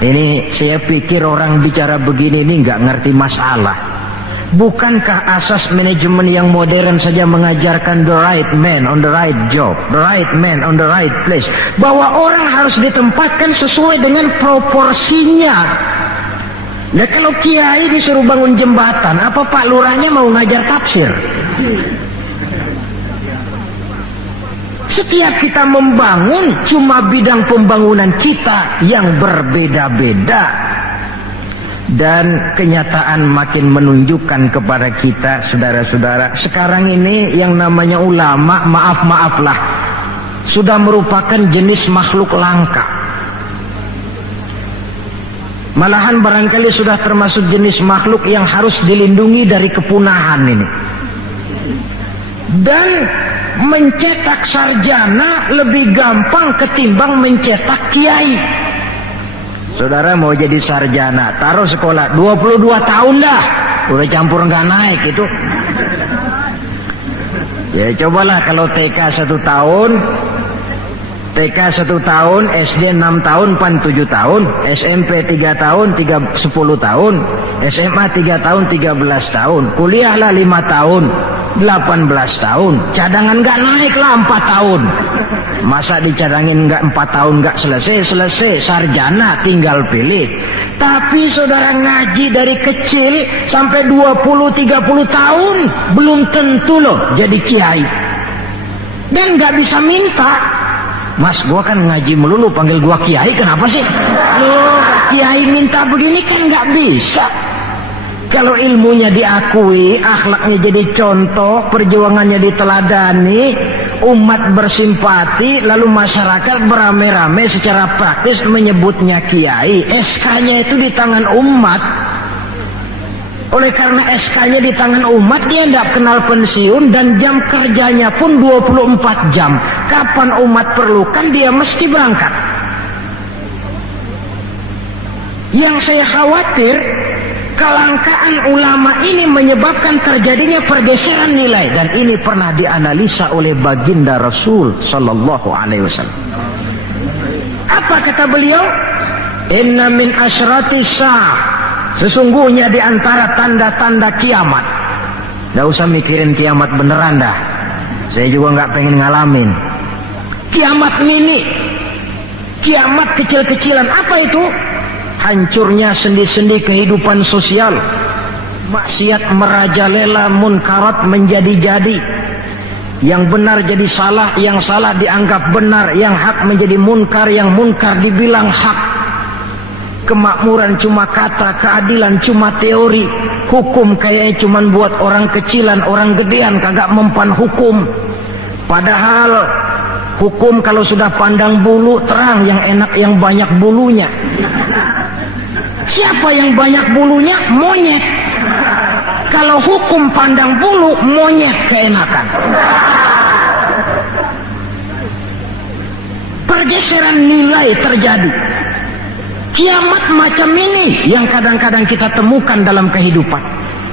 Ini saya pikir orang bicara begini ini nggak ngerti masalah. Bukankah asas manajemen yang modern saja mengajarkan the right man on the right job, the right man on the right place, bahwa orang harus ditempatkan sesuai dengan proporsinya. Nah, kalau kiai disuruh bangun jembatan, apa Pak Lurahnya mau ngajar tafsir? Setiap kita membangun, cuma bidang pembangunan kita yang berbeda-beda. Dan kenyataan makin menunjukkan kepada kita, saudara-saudara, sekarang ini yang namanya ulama, maaf-maaflah, sudah merupakan jenis makhluk langka. Malahan barangkali sudah termasuk jenis makhluk yang harus dilindungi dari kepunahan ini. Dan mencetak sarjana lebih gampang ketimbang mencetak kiai. Saudara mau jadi sarjana, taruh sekolah 22 tahun dah, udah campur nggak naik itu. Ya cobalah kalau TK 1 tahun, TK 1 tahun, SD 6 tahun, PAN 7 tahun, SMP 3 tahun, 10 tahun, SMA 3 tahun, 13 tahun, kuliahlah 5 tahun, 18 tahun, cadangan nggak naik lah 4 tahun. Masa dicadangin nggak 4 tahun nggak selesai, sarjana tinggal pilih. Tapi saudara ngaji dari kecil sampai 20-30 tahun belum tentu loh jadi kiai. Dan nggak bisa minta. Mas, gua kan ngaji melulu, panggil gua kiai, kenapa sih? Loh, kiai minta begini kan nggak bisa. Kalau ilmunya diakui, akhlaknya jadi contoh, perjuangannya diteladani, umat bersimpati, lalu masyarakat beramai-ramai secara praktis menyebutnya kiai. SK-nya itu di tangan umat. Oleh karena SK-nya di tangan umat, dia tidak kenal pensiun dan jam kerjanya pun 24 jam. Kapan umat perlukan, dia mesti berangkat. Yang saya khawatir, kelangkaan ulama ini menyebabkan terjadinya pergeseran nilai, dan ini pernah dianalisa oleh baginda Rasul sallallahu alaihi wasallam. Apa kata beliau? Inna min asyrati sa'ah, sesungguhnya di antara tanda-tanda kiamat. Nggak usah mikirin kiamat beneran dah, saya juga nggak pengen ngalamin. Kiamat mini, kiamat kecil-kecilan. Apa itu? Hancurnya sendi-sendi kehidupan sosial, maksiat merajalela, munkarat menjadi-jadi, yang benar jadi salah, yang salah dianggap benar, yang hak menjadi munkar, yang munkar dibilang hak. Kemakmuran cuma kata, keadilan cuma teori, hukum kayaknya cuma buat orang kecilan, orang gedean kagak mempan hukum. Padahal hukum kalau sudah pandang bulu terang, yang enak yang banyak bulunya. Siapa yang banyak bulunya? Monyet. Kalau hukum pandang bulu, monyet keenakan. Pergeseran nilai terjadi. Kiamat macam ini yang kadang-kadang kita temukan dalam kehidupan.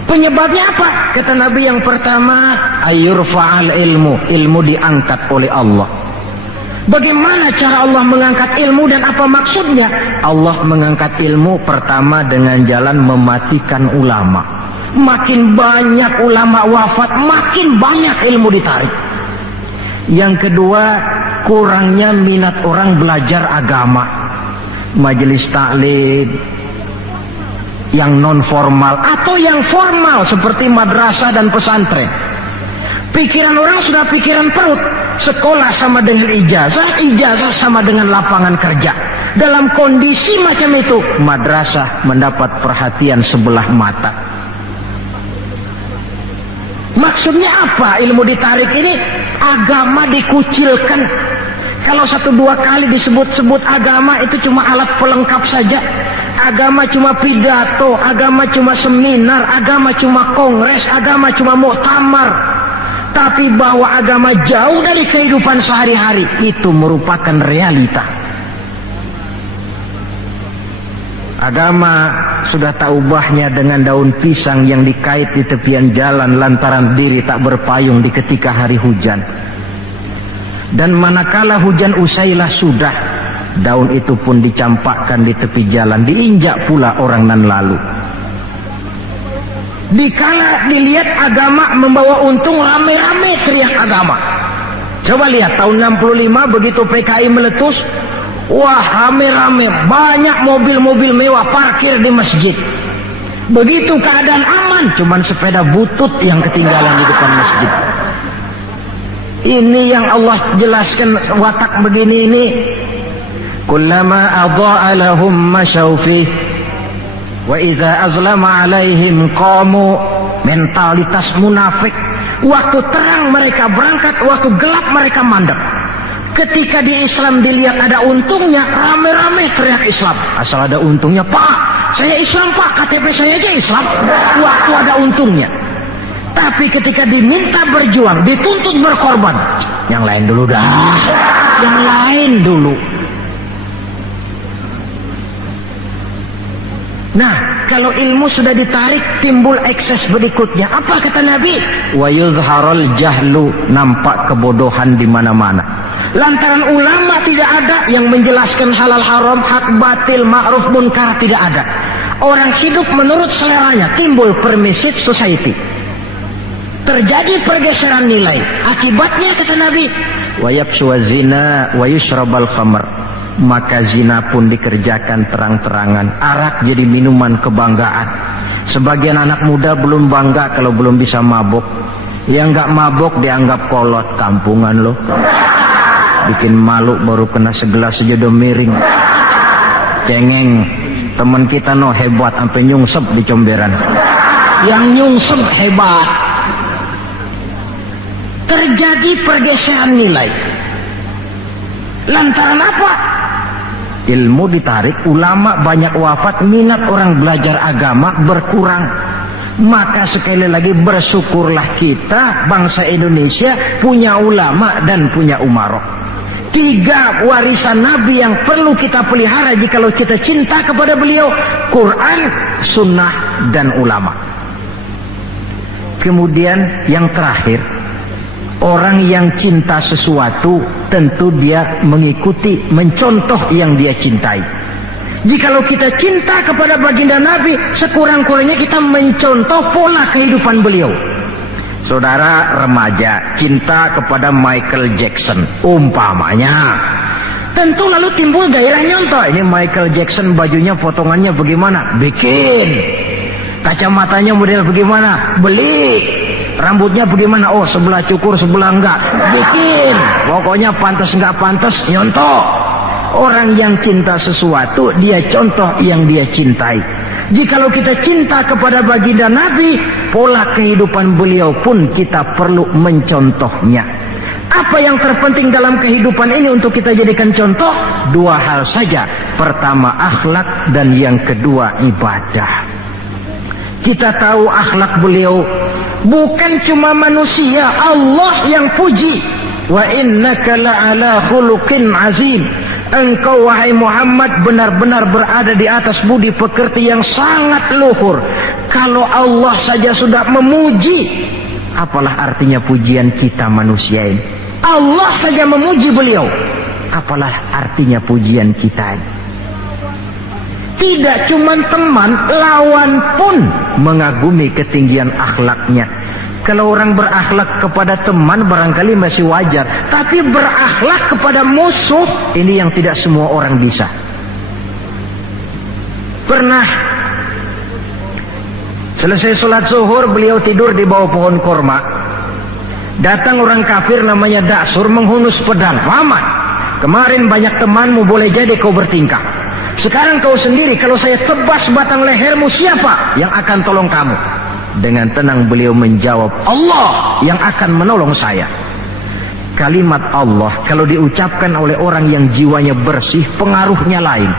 Penyebabnya apa? Kata Nabi yang pertama, ayyurfa'al ilmu, ilmu diangkat oleh Allah. Bagaimana cara Allah mengangkat ilmu dan apa maksudnya? Allah mengangkat ilmu pertama dengan jalan mematikan ulama. Makin banyak ulama wafat, makin banyak ilmu ditarik. Yang kedua, kurangnya minat orang belajar agama. Majelis taklim yang non formal atau yang formal seperti madrasah dan pesantren. Pikiran orang sudah pikiran perut. Sekolah sama dengan ijazah, ijazah sama dengan lapangan kerja. Dalam kondisi macam itu, madrasah mendapat perhatian sebelah mata. Maksudnya apa ilmu ditarik ini? Agama dikucilkan. Kalau 1-2 kali disebut-sebut agama, itu cuma alat pelengkap saja. Agama cuma pidato, agama cuma seminar, agama cuma kongres, agama cuma muktamar. Tapi bahwa agama jauh dari kehidupan sehari-hari, itu merupakan realita. Agama sudah tak ubahnya dengan daun pisang yang dikait di tepian jalan lantaran diri tak berpayung di ketika hari hujan. Dan manakala hujan usailah sudah, daun itu pun dicampakkan di tepi jalan, diinjak pula orang nan lalu. Dikala dilihat agama membawa untung, rame-rame teriak agama. Coba lihat tahun 65 begitu PKI meletus, wah rame-rame, banyak mobil-mobil mewah parkir di masjid. Begitu keadaan aman, cuman sepeda butut yang ketinggalan di depan masjid. Ini yang Allah jelaskan watak begini ini. Kullama adha'a lahum masyaw fih wa idza azlama alaihim qamu. Mentalitas munafik. Waktu terang mereka berangkat, waktu gelap mereka mandek. Ketika di Islam dilihat ada untungnya, rame-rame teriak Islam. Asal ada untungnya, Pak, saya Islam Pak, KTP saya aja Islam. Waktu ada untungnya. Tapi ketika diminta berjuang, dituntut berkorban, yang lain dulu dah, yang lain dulu. Nah, kalau ilmu sudah ditarik, timbul ekses berikutnya. Apa kata Nabi? Wa yuzharul jahlu, nampak kebodohan di mana-mana. Lantaran ulama tidak ada yang menjelaskan halal haram, hak batil, ma'ruf munkar, tidak ada. Orang hidup menurut seleranya, timbul permissive society. Terjadi pergeseran nilai. Akibatnya kata Nabi, wa yafshu zina wa yushrabal khamr. Maka zina pun dikerjakan terang-terangan. Arak jadi minuman kebanggaan. Sebagian anak muda belum bangga kalau belum bisa mabok. Yang nggak mabok dianggap kolot, kampungan loh. Bikin malu baru kena segelas sejodoh miring. Cengeng. Teman kita no hebat sampai nyungsep di comberan. Yang nyungsep hebat. Terjadi pergeseran nilai. Lantaran apa? Ilmu ditarik, ulama banyak wafat, minat orang belajar agama berkurang. Maka sekali lagi bersyukurlah kita bangsa Indonesia punya ulama dan punya umarok. 3 warisan Nabi yang perlu kita pelihara jikalau kita cinta kepada beliau: Quran, Sunnah, dan ulama. Kemudian yang terakhir, orang yang cinta sesuatu tentu dia mengikuti, mencontoh yang dia cintai. Jikalau kita cinta kepada baginda Nabi, sekurang-kurangnya kita mencontoh pola kehidupan beliau. Saudara remaja cinta kepada Michael Jackson umpamanya, tentu lalu timbul gairah nyontoh. Ini Michael Jackson, bajunya potongannya bagaimana? Bikin. Kacamatanya model bagaimana? Beli. Rambutnya bagaimana? Oh, sebelah cukur, sebelah enggak. Bikin. Pokoknya pantas enggak pantas, nyontoh. Orang yang cinta sesuatu, dia contoh yang dia cintai. Jikalau kita cinta kepada baginda Nabi, pola kehidupan beliau pun kita perlu mencontohnya. Apa yang terpenting dalam kehidupan ini untuk kita jadikan contoh? 2 hal saja. Pertama akhlak, dan yang kedua ibadah. Kita tahu akhlak beliau bukan cuma manusia, Allah yang puji. Wa innaka la'ala khuluqin azim. Engkau wahai Muhammad benar-benar berada di atas budi pekerti yang sangat luhur. Kalau Allah saja sudah memuji, apalah artinya pujian kita manusia ini? Allah saja memuji beliau, apalah artinya pujian kita ini? Tidak cuma teman, lawan pun mengagumi ketinggian akhlaknya. Kalau orang berakhlak kepada teman barangkali masih wajar, tapi berakhlak kepada musuh, ini yang tidak semua orang bisa. Pernah selesai sholat zuhur, beliau tidur di bawah pohon korma. Datang orang kafir namanya Da'sur menghunus pedang. Muhammad, kemarin banyak temanmu, boleh jadi kau bertingkah. Sekarang kau sendiri, kalau saya tebas batang lehermu, siapa yang akan tolong kamu? Dengan tenang beliau menjawab, Allah yang akan menolong saya. Kalimat Allah kalau diucapkan oleh orang yang jiwanya bersih, pengaruhnya lain.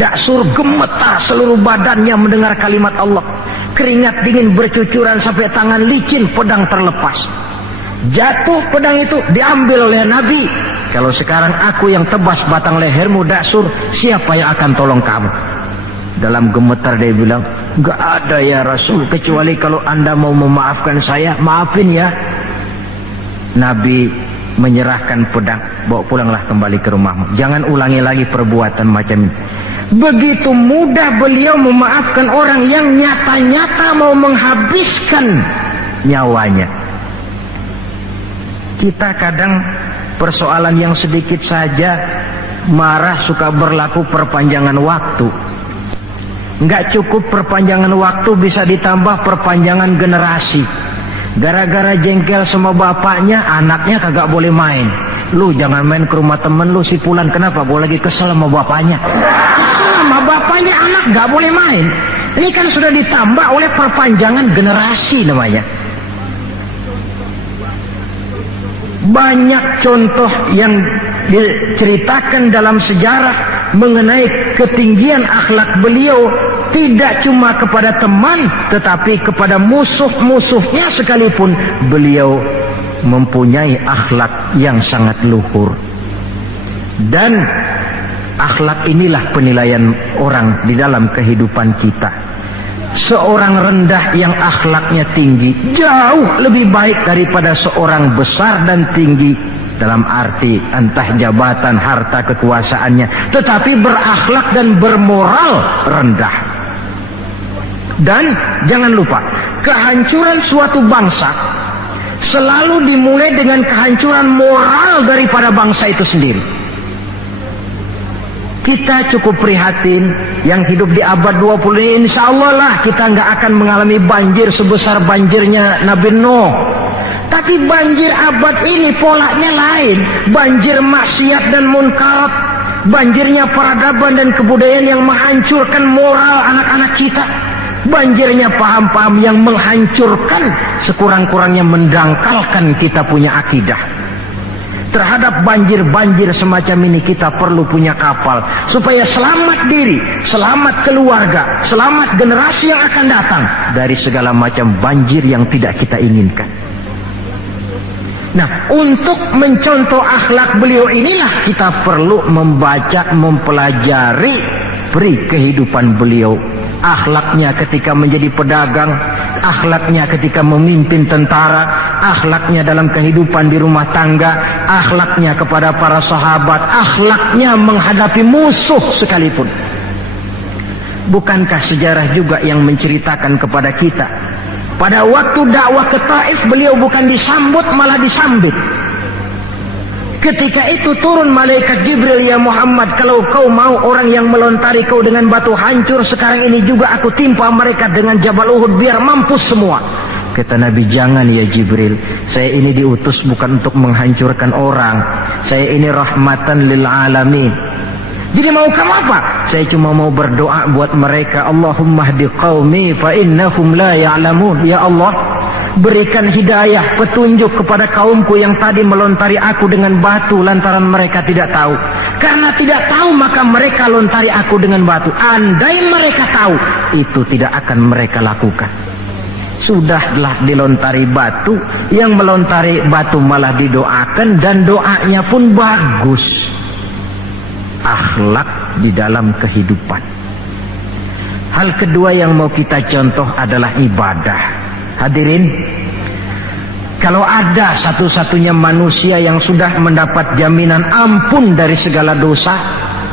Da'sur gemetar seluruh badannya mendengar kalimat Allah. Keringat dingin bercucuran sampai tangan licin, pedang terlepas. Jatuh pedang itu, diambil oleh Nabi. Kalau sekarang aku yang tebas batang lehermu Da'sur, siapa yang akan tolong kamu? Dalam gemetar dia bilang, gak ada ya Rasul, kecuali kalau anda mau memaafkan saya, maafin ya. Nabi menyerahkan pedang, bawa pulanglah kembali ke rumahmu. Jangan ulangi lagi perbuatan macam ini. Begitu mudah beliau memaafkan orang yang nyata-nyata mau menghabiskan nyawanya. Kita kadang persoalan yang sedikit saja marah, suka berlaku perpanjangan waktu. Nggak cukup perpanjangan waktu, bisa ditambah perpanjangan generasi. Gara-gara jengkel sama bapaknya, anaknya kagak boleh main. Lu jangan main ke rumah temen lu si Fulan. Kenapa? Gua lagi kesel sama bapaknya. Kesel sama bapaknya, anak gak boleh main. Ini kan sudah ditambah oleh perpanjangan generasi namanya. Banyak contoh yang diceritakan dalam sejarah mengenai ketinggian akhlak beliau. Tidak cuma kepada teman, tetapi kepada musuh-musuhnya sekalipun beliau mempunyai akhlak yang sangat luhur. Dan akhlak inilah penilaian orang di dalam kehidupan kita. Seorang rendah yang akhlaknya tinggi jauh lebih baik daripada seorang besar dan tinggi, dalam arti entah jabatan, harta, kekuasaannya, tetapi berakhlak dan bermoral rendah. Dan jangan lupa, kehancuran suatu bangsa selalu dimulai dengan kehancuran moral daripada bangsa itu sendiri. Kita cukup prihatin yang hidup di abad 20 ini, insya Allah lah kita nggak akan mengalami banjir sebesar banjirnya Nabi Nuh. Tapi banjir abad ini polanya lain. Banjir maksiat dan munkarat, banjirnya peradaban dan kebudayaan yang menghancurkan moral anak-anak kita. Banjirnya paham-paham yang menghancurkan, sekurang-kurangnya mendangkalkan kita punya akidah. Terhadap banjir-banjir semacam ini kita perlu punya kapal supaya selamat diri, selamat keluarga, selamat generasi yang akan datang dari segala macam banjir yang tidak kita inginkan. Nah, untuk mencontoh akhlak beliau inilah kita perlu membaca, mempelajari peri kehidupan beliau. Akhlaknya ketika menjadi pedagang, akhlaknya ketika memimpin tentara, akhlaknya dalam kehidupan di rumah tangga, akhlaknya kepada para sahabat, akhlaknya menghadapi musuh sekalipun. Bukankah sejarah juga yang menceritakan kepada kita, pada waktu dakwah ke Taif beliau bukan disambut malah disambit. Ketika itu turun malaikat Jibril, ya Muhammad, kalau kau mau orang yang melontari kau dengan batu hancur, sekarang ini juga aku timpa mereka dengan Jabal Uhud biar mampus semua. Kata Nabi, jangan ya Jibril, saya ini diutus bukan untuk menghancurkan orang, saya ini rahmatan lil alamin. Jadi mau kamu apa? Saya cuma mau berdoa buat mereka. Allahumma hdi qaumi fa innahum la ya'lamun. Ya Allah, berikan hidayah, petunjuk kepada kaumku yang tadi melontari aku dengan batu lantaran mereka tidak tahu. Karena tidak tahu maka mereka lontari aku dengan batu. Andai mereka tahu, itu tidak akan mereka lakukan. Sudahlah dilontari batu, yang melontari batu malah didoakan dan doanya pun bagus. Akhlak di dalam kehidupan. Hal kedua yang mau kita contoh adalah ibadah. Hadirin, kalau ada satu-satunya manusia yang sudah mendapat jaminan ampun dari segala dosa,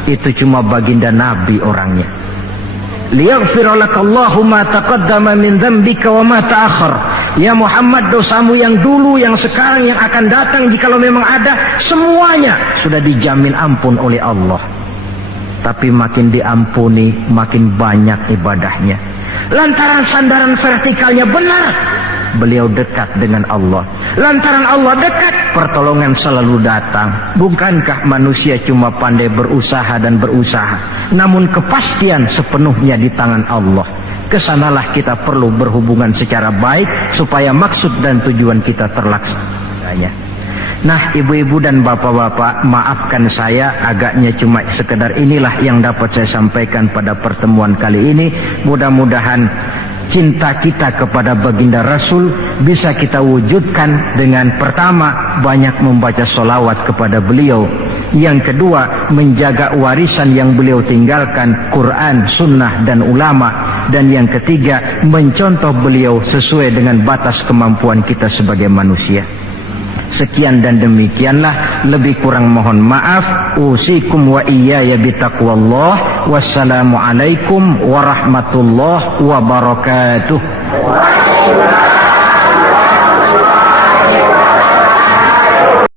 itu cuma baginda Nabi orangnya. Liyaghfira lakallahu ma taqaddama min dzambika wa ma ta'akhkhar. Ya Muhammad, dosamu yang dulu, yang sekarang, yang akan datang, jikalau memang ada, semuanya sudah dijamin ampun oleh Allah. Tapi makin diampuni, makin banyak ibadahnya. Lantaran sandaran vertikalnya benar, beliau dekat dengan Allah. Lantaran Allah dekat, pertolongan selalu datang. Bukankah manusia cuma pandai berusaha dan berusaha, namun kepastian sepenuhnya di tangan Allah. Kesanalah kita perlu berhubungan secara baik supaya maksud dan tujuan kita terlaksana. Nah, ibu-ibu dan bapak-bapak, maafkan saya agaknya cuma sekedar inilah yang dapat saya sampaikan pada pertemuan kali ini. Mudah-mudahan cinta kita kepada baginda Rasul bisa kita wujudkan dengan pertama, banyak membaca sholawat kepada beliau. Yang kedua, menjaga warisan yang beliau tinggalkan, Quran, sunnah, dan ulama. Dan yang ketiga, mencontoh beliau sesuai dengan batas kemampuan kita sebagai manusia. Sekian dan demikianlah, lebih kurang mohon maaf. Usikum wa iyaya bitaqwallah. Wassalamualaikum warahmatullahi wabarakatuh.